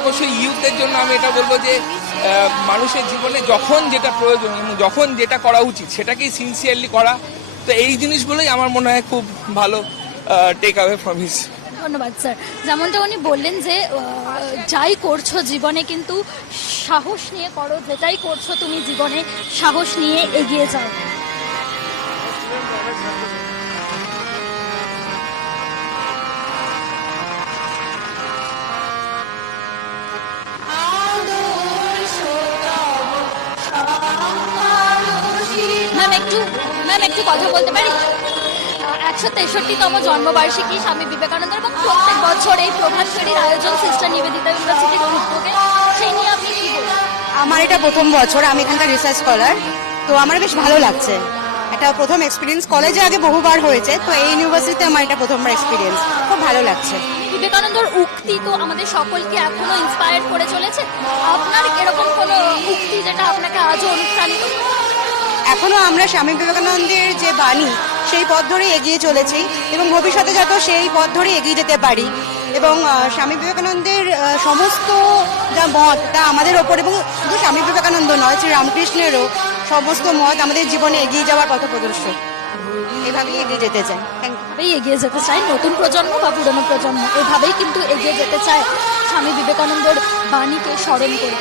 অবশ্যই ইউথদের জন্য আমি এটা বলবো যে মানুষের জীবনে যখন যেটা প্রয়োজন এবং যখন যেটা করা উচিত সেটাকেই সিনসিয়ারলি করা। তো এই জিনিসগুলোই আমার মনে হয় খুব ভালো টেক অ্যাওয়ে ফ্রম হিজ। ধন্যবাদ স্যার। যেমনটা উনি বললেন যে যাই করছো জীবনে কিন্তু সাহস নিয়ে করো, যেটাই করছো তুমি জীবনে সাহস নিয়ে এগিয়ে যাও। ম্যাম একটু কথা বলতে পারি? 163তম জন্মবার্ষিকী স্বামী বিবেকানন্দের এবং প্রত্যেক বছর এই প্রভাত ফেরির আয়োজন সিস্টার নিবেদিতা ইউনিভার্সিটির উদ্যোগে, সেই নিয়ে আপনি কি বলবেন? আমার এটা প্রথম বছর, আমি এখানকার রিসার্চ স্কলার, তো আমার বেশ ভালো লাগছে। এটা প্রথম এক্সপিরিয়েন্স, কলেজে আগে বহুবার হয়েছে, তো এই ইউনিভার্সিটিতে আমার এটা প্রথমবার এক্সপিরিয়েন্স, খুব ভালো লাগছে। বিবেকানন্দর উক্তি তো আমাদের সকলকে এখনো ইন্সপায়ার করে চলেছে। আপনার এরকম কোনো উক্তি যেটা আপনাকে আজও অনুপ্রাণিত? এখনো আমরা স্বামী বিবেকানন্দের যে বাণী সেই পথ ধরে এগিয়ে চলেছি এবং ভবিষ্যতে যত সেই পথ ধরে এগিয়ে যেতে পারি, এবং স্বামী বিবেকানন্দের সমস্ত যা মত তা আমাদের ওপর, এবং শুধু স্বামী বিবেকানন্দ নয়, শ্রী রামকৃষ্ণেরও সমস্ত মত আমাদের জীবনে এগিয়ে যাওয়ার পথ প্রদর্শক। এভাবেই এগিয়ে যেতে চাই। এভাবেই এগিয়ে যেতে চাই নতুন প্রজন্ম বা পুরনো প্রজন্ম, এভাবেই কিন্তু এগিয়ে যেতে চায় স্বামী বিবেকানন্দের বাণীকে স্মরণ করে।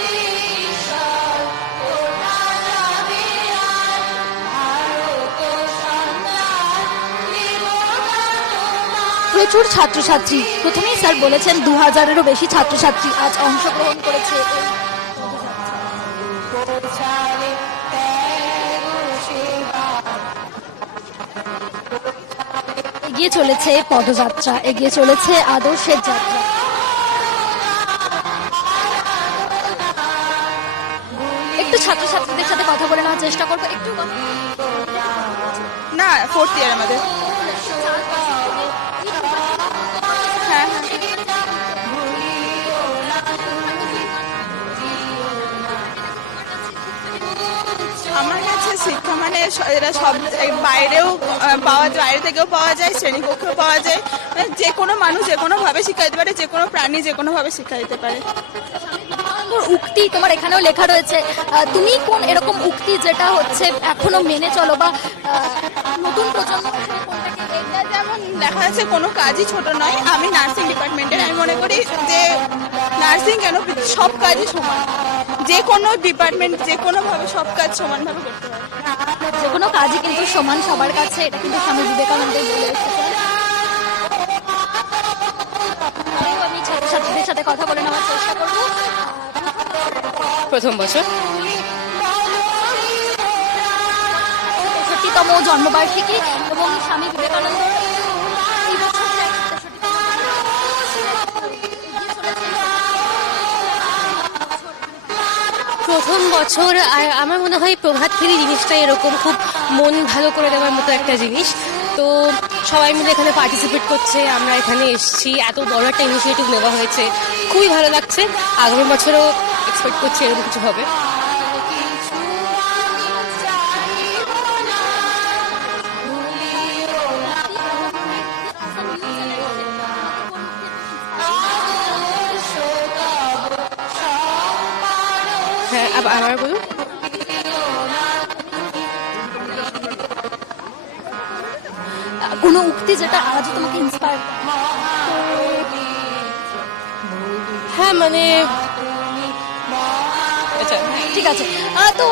প্রচুর ছাত্রছাত্রী, প্রথমেই স্যার বলেছেন 2000-এরও বেশি ছাত্রছাত্রী আজ অংশগ্রহণ করেছে। এগিয়ে চলেছে পদযাত্রা, এগিয়ে চলেছে আদর্শের যাত্রা। একটু ছাত্রছাত্রীদের সাথে কথা বলে নেওয়ার চেষ্টা করবো। একটু না, 4th ইয়ার আমাদের। হ্যাঁ, আমার কাছে শিক্ষা মানে এরা সব বাইরেও পাওয়া যায়, বাইরে থেকেও পাওয়া যায়, শ্রেণীকক্ষেও পাওয়া যায়, যে কোনো মানুষ যে কোনোভাবে শিক্ষা দিতে পারে, যে কোনো প্রাণী যে কোনোভাবে শিক্ষা দিতে পারে। উক্তি তোমার এখানেও লেখা রয়েছে, তুমি কোন এরকম উক্তি যেটা হচ্ছে এখনো মেনে চলো বা নতুন প্রজন্ম? যেমন দেখা যাচ্ছে কোনো কাজই ছোট নয়। আমি নার্সিং ডিপার্টমেন্টের, আমি মনে করি যে নার্সিং কেন সব কাজই সমান, যে কোনো ডিপার্টমেন্ট যে কোনোভাবে সব কাজ সমানভাবে করতে পারে, যে কোনো কাজই কিন্তু সমান সবার কাছে, এটা কিন্তু স্বামী বিবেকানন্দের বলে এসেছেন। আমি ছাত্রছাত্রীদের সাথে কথা বলে নেওয়ার চেষ্টা করবো। প্রথম বছর, 63তম জন্মবার্ষিকী এবং স্বামী বিবেকানন্দ এই বছর প্রথম বছর। আর আমার মনে হয় প্রভাত ফেরি জিনিসটা এরকম খুব মন ভালো করে দেওয়ার মতো একটা জিনিস। তো সবাই মিলে এখানে পার্টিসিপেট করছে, আমরা এখানে এসেছি, এত বড় একটা ইনিশিয়েটিভ নেওয়া হয়েছে, খুবই ভালো লাগছে। আগামী বছরও এক্সপেক্ট করছি এরকম কিছু হবে। হ্যাঁ, আবার বলুন। কোনো উক্তি যেটা আজ তোমাকে ইন্সপায়ার? হ্যাঁ, মানে আচ্ছা, ঠিক আছে। তো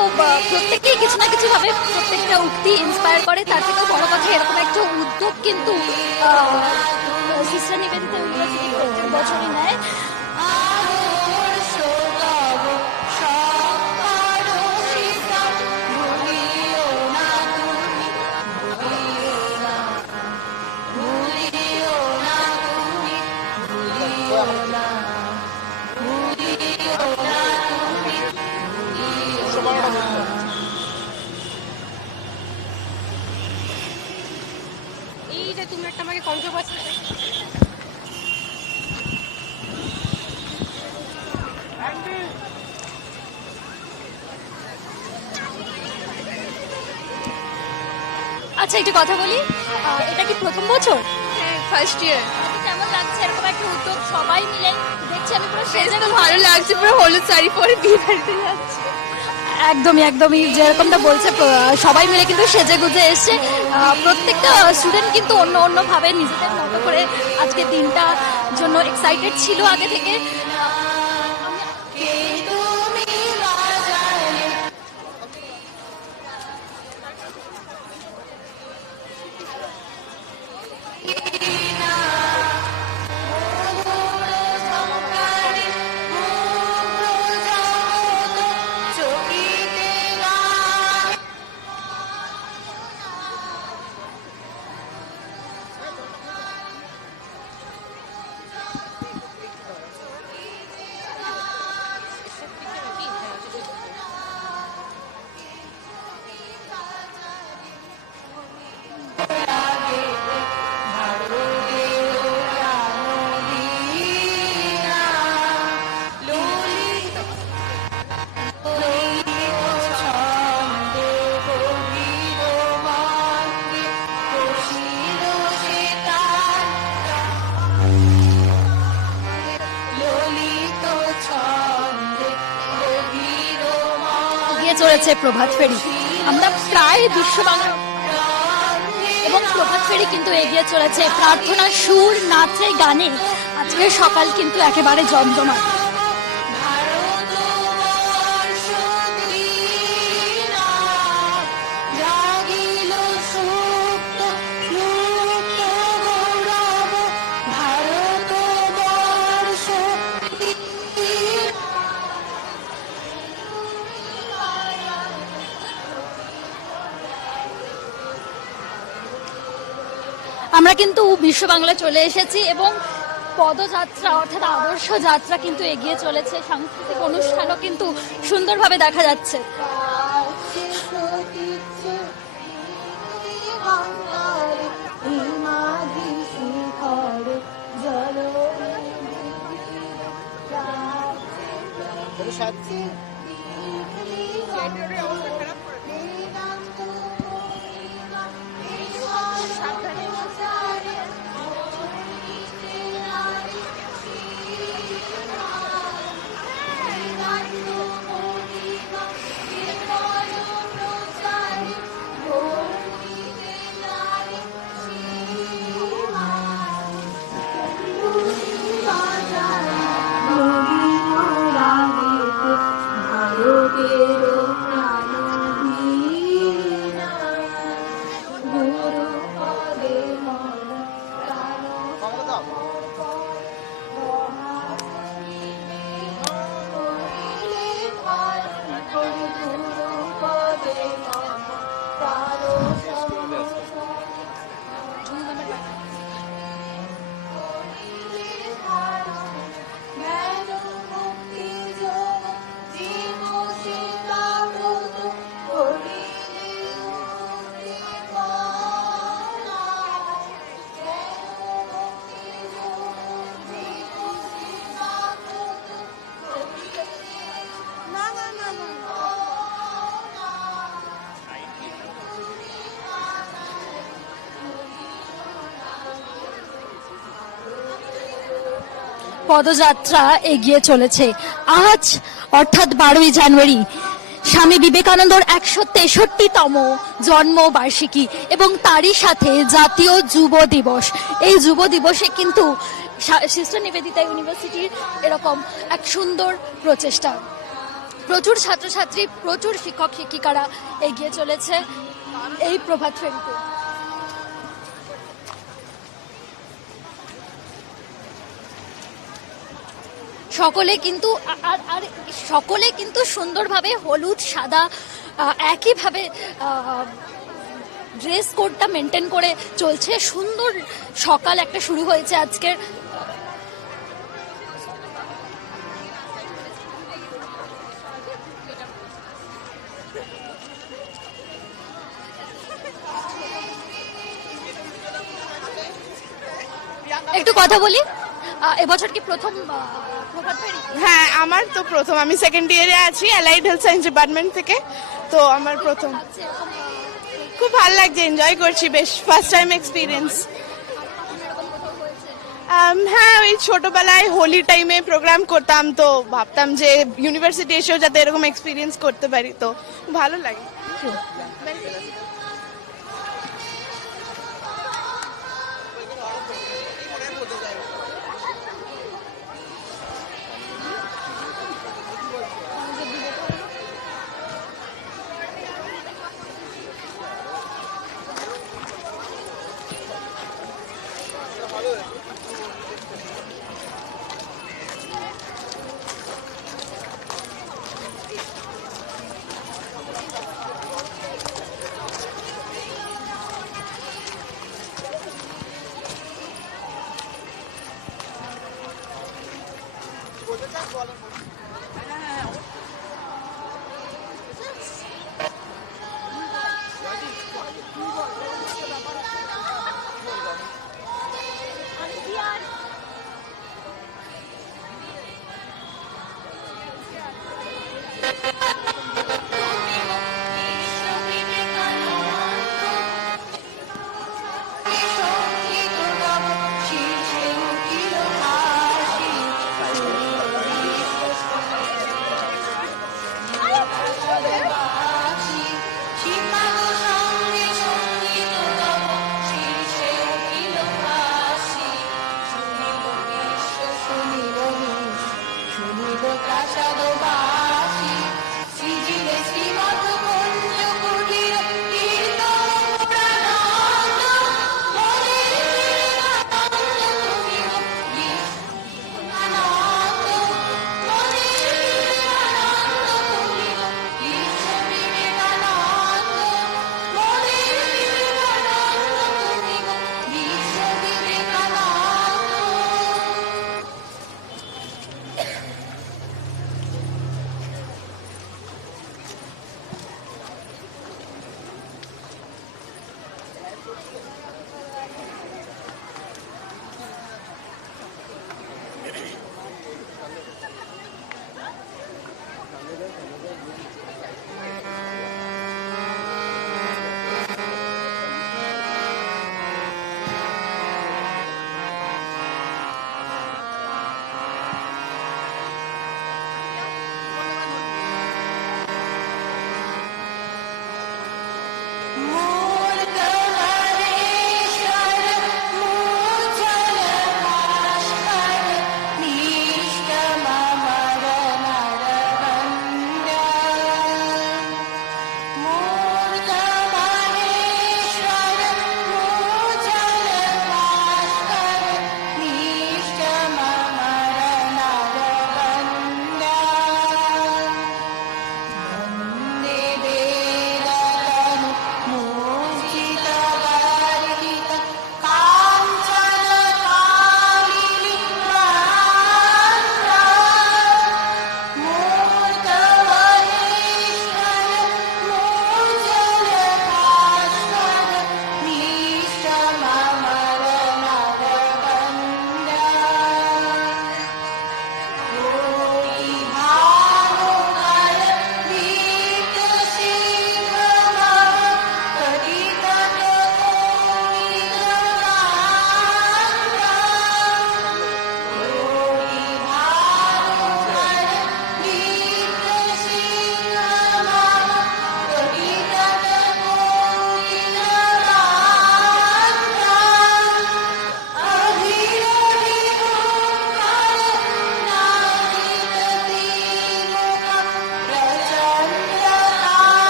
প্রত্যেককেই কিছু না কিছু ভাবে প্রত্যেকটা উক্তি ইন্সপায়ার করে। তার থেকেও বড় কথা, এরকম একটা উদ্যোগ কিন্তু সিস্টার নিবেদিতা ইউনিভার্সিটি প্রত্যেক বছরই নেয়। কন্ট্রোভার্সি। আচ্ছা, একটু কথা বলি, এটা কি প্রথম বছর? হ্যাঁ, ফার্স্ট ইয়ার। কেমন লাগছে এরকম একটা উদ্যোগ সবাই মিলে? দেখছি আমি পুরো সেজে তো ভালো লাগছে, পুরো হলুদ শাড়ি পরে বিয়ে বাড়িতে যাচ্ছি। একদমই যেরকমটা বলছে, সবাই মিলে কিন্তু সেজে গুজে এসছে। প্রত্যেকটা স্টুডেন্ট কিন্তু অন্য ভাবে নিজেদের মতো করে আজকে দিনটার জন্য এক্সাইটেড ছিল আগে থেকে। চলেছে প্রভাত ফেরি। আমরা প্রায় বিশ্ব বাংলা এবং প্রভাত ফেরি কিন্তু এগিয়ে চলেছে প্রার্থনা, সুর, নাচে, গানে। আজকের সকাল কিন্তু একেবারে জমজমাট। আমরা কিন্তু বিশ্ব বাংলা চলে এসেছি এবং পদযাত্রা অর্থাৎ আদর্শ যাত্রা কিন্তু এগিয়ে চলেছে। সাংস্কৃতিক অনুষ্ঠানও কিন্তু সুন্দরভাবে দেখা যাচ্ছে। পদযাত্রা এগিয়ে চলেছে। আজ অর্থাৎ 12ই জানুয়ারি স্বামী বিবেকানন্দর 163তম জন্মবার্ষিকী এবং তারই সাথে জাতীয় যুব দিবস। এই যুব দিবসে কিন্তু সিস্টার নিবেদিতা ইউনিভার্সিটির এরকম এক সুন্দর প্রচেষ্টা। প্রচুর ছাত্রছাত্রী, প্রচুর শিক্ষক শিক্ষিকারা এগিয়ে চলেছে এই প্রভাত ফেরিতে। সকলে কিন্তু সুন্দরভাবে হলুদ সাদা একইভাবে ড্রেস কোডটা মেনটেন করে চলছে। সুন্দর সকাল একটা শুরু হয়েছে আজকের। একটু কথা বলি, এবছর কি প্রথম প্রভাত ফেরি? হ্যাঁ আমার তো প্রথম, আমি সেকেন্ড ইয়ারে আছি অ্যালাইড হেলথ সায়েন্স ডিপার্টমেন্ট থেকে, তো আমার প্রথম। খুব ভালো লাগছে, এনজয় করছি, বেশ ফার্স্ট টাইম এক্সপিরিয়েন্স। হ্যাঁ ওই ছোটবেলায় হোলি টাইমে প্রোগ্রাম করতাম, তো ভাবতাম যে ইউনিভার্সিটি এসেও যাতে এরকম এক্সপিরিয়েন্স করতে পারি, তো ভালো লাগে।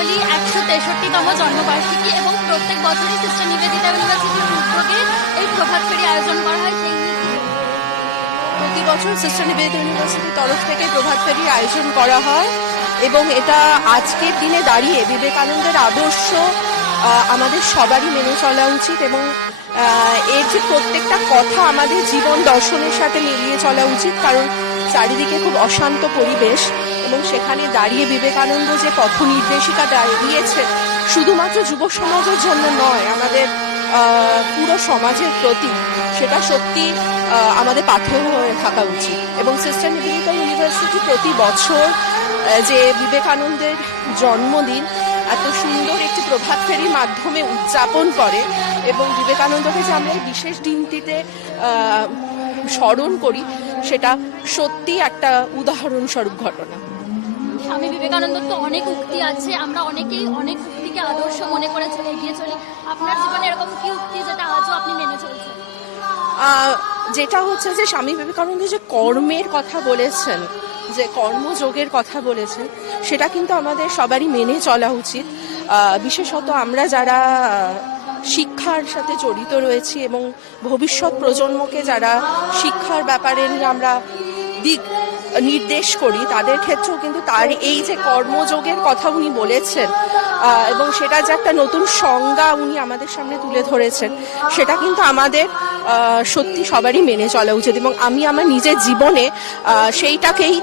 বলি 163তম জন্মবার্ষিকী এবং প্রত্যেক বছরই সিস্টার নিবেদিতা ইউনিভার্সিটির উদ্যোগে এই প্রভাত ফেরি আয়োজন করা হয়। সেই নিয়ে প্রতি বছর সিস্টার নিবেদিতা ইউনিভার্সিটির তরফ থেকে প্রভাত ফেরির আয়োজন করা হয় এবং এটা আজকের দিনে দাঁড়িয়ে বিবেকানন্দের আদর্শ আমাদের সবারই মেনে চলা উচিত এবং এর যে প্রত্যেকটা কথা আমাদের জীবন দর্শনের সাথে মিলিয়ে চলা উচিত, কারণ চারিদিকে খুব অশান্ত পরিবেশ এবং সেখানে দাঁড়িয়ে বিবেকানন্দ যে পথ নির্দেশিকা দিয়েছে শুধুমাত্র যুব সমাজের জন্য নয়, আমাদের পুরো সমাজের প্রতি, সেটা সত্যি আমাদের পাথেয় হয়ে থাকা উচিত। এবং সিস্টার নিবেদিতা ইউনিভার্সিটি প্রতি বছর যে বিবেকানন্দের জন্মদিন এত সুন্দর একটি প্রভাত ফেরির মাধ্যমে উদযাপন করে এবং বিবেকানন্দকে যে আমরা এই বিশেষ দিনটিতে স্মরণ করি, সেটা সত্যি একটা উদাহরণস্বরূপ ঘটনা। স্বামী বিবেকানন্দর তো অনেক উক্তি আছে, আমরা অনেকেই অনেক উক্তিকে আদর্শ মনে করে এগিয়ে চলি। আপনার জীবনে এরকম কি উক্তি যেটা আজও আপনি মেনে চলছেন? যেটা হচ্ছে যে স্বামী বিবেকানন্দ যে কর্মের কথা বলেছেন, যে কর্মযোগের কথা বলেছেন, সেটা কিন্তু আমাদের সবারই মেনে চলা উচিত। বিশেষত আমরা যারা শিক্ষার সাথে জড়িত রয়েছি এবং ভবিষ্যৎ প্রজন্মকে যারা শিক্ষার ব্যাপারে নিয়ে আমরা দিক নির্দেশ করি, তাদের ক্ষেত্রেও কিন্তু তার এই যে কর্মযোগের কথা উনি বলেছেন এবং সেটা যে একটা নতুন সংজ্ঞা উনি আমাদের সামনে তুলে ধরেছেন, সেটা কিন্তু আমাদের সত্যি সবারই মেনে চলা উচিত এবং আমি আমার নিজের জীবনে সেইটাকেই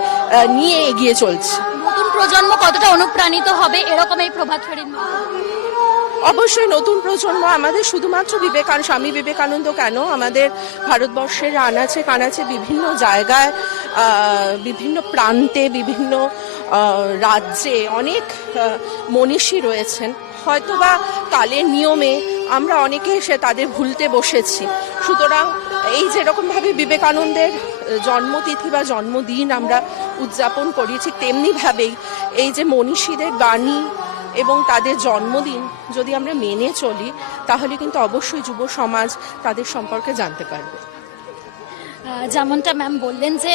নিয়ে এগিয়ে চলছি। নতুন প্রজন্ম কতটা অনুপ্রাণিত হবে এরকম এই প্রভাত ফেরির মাধ্যমে? অবশ্যই নতুন প্রজন্ম আমাদের শুধুমাত্র স্বামী বিবেকানন্দ কেন, আমাদের ভারতবর্ষের আনাচে কানাচে বিভিন্ন জায়গায়, বিভিন্ন প্রান্তে, বিভিন্ন রাজ্যে অনেক মনীষী রয়েছেন। হয়তোবা কালের নিয়মে আমরা অনেকে এসে তাদের ভুলতে বসেছি। সুতরাং এই যেরকমভাবে বিবেকানন্দের জন্মতিথি বা জন্মদিন আমরা উদযাপন করি, ঠিক তেমনিভাবেই এই যে মনীষীদের বাণী এবং তাদের জন্মদিন যদি আমরা মেনে চলি, তাহলে কিন্তু অবশ্যই যুব সমাজ তাদের সম্পর্কে জানতে পারবে। যেমনটা ম্যাম বললেন যে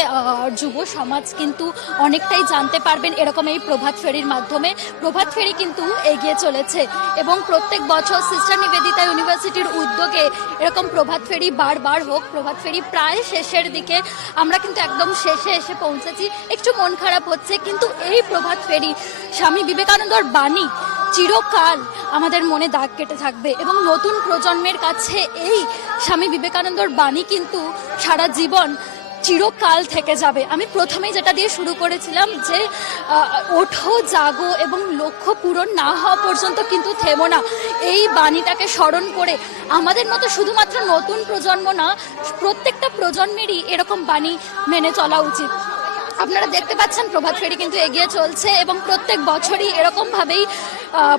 যুব সমাজ কিন্তু অনেকটাই জানতে পারবেন এরকম এই প্রভাত ফেরির মাধ্যমে। প্রভাত ফেরি কিন্তু এগিয়ে চলেছে এবং প্রত্যেক বছর সিস্টার নিবেদিতা ইউনিভার্সিটির উদ্যোগে এরকম প্রভাত ফেরি বারবার হোক। প্রভাত ফেরি প্রায় শেষের দিকে, আমরা কিন্তু একদম শেষে এসে পৌঁছেছি, একটু মন খারাপ হচ্ছে, কিন্তু এই প্রভাত ফেরি স্বামী বিবেকানন্দর বাণী চিরকাল আমাদের মনে দাগ কেটে থাকবে এবং নতুন প্রজন্মের কাছে এই স্বামী বিবেকানন্দর বাণী কিন্তু সারা জীবন চিরকাল থেকে যাবে। আমি প্রথমেই যেটা দিয়ে শুরু করেছিলাম যে ওঠো জাগো এবং লক্ষ্য পূরণ না হওয়া পর্যন্ত কিন্তু থেমো না, এই বাণীটাকে স্মরণ করে আমাদের মতো শুধুমাত্র নতুন প্রজন্ম না, প্রত্যেকটা প্রজন্মেরই এরকম বাণী মেনে চলা উচিত। আপনারা দেখতে পাচ্ছেন প্রভাত ফেরি কিন্তু এগিয়ে চলছে এবং প্রত্যেক বছরই এরকমভাবেই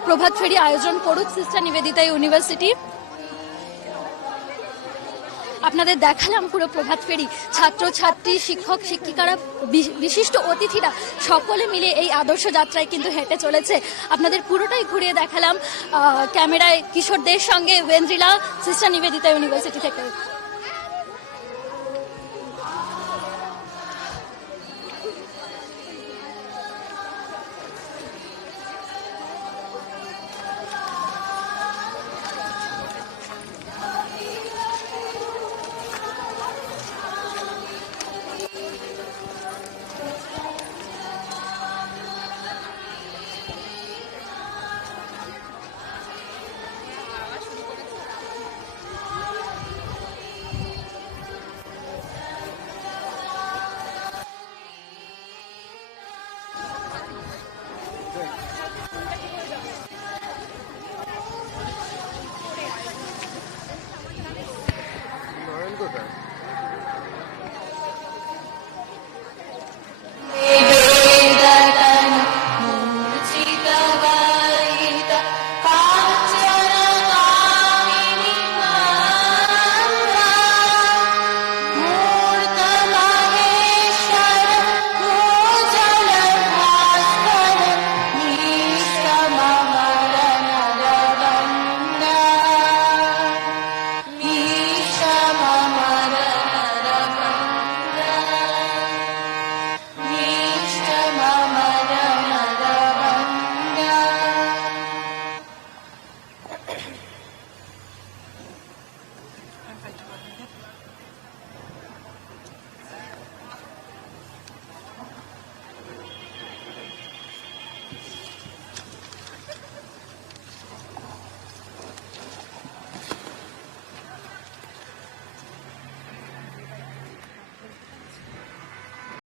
প্রভাত ফেরি আয়োজন করুক সিস্টার নিবেদিতা ইউনিভার্সিটি। আপনাদের দেখালাম পুরো প্রভাত ফেরি, ছাত্রছাত্রী, শিক্ষক শিক্ষিকারা, বিশিষ্ট অতিথিরা সকলে মিলে এই আদর্শ যাত্রায় কিন্তু হেঁটে চলেছে। আপনাদের পুরোটাই ঘুরিয়ে দেখালাম। ক্যামেরায় কিশোরদের সঙ্গে ওয়েন্দ্রিলা, সিস্টার নিবেদিতা ইউনিভার্সিটি থেকে।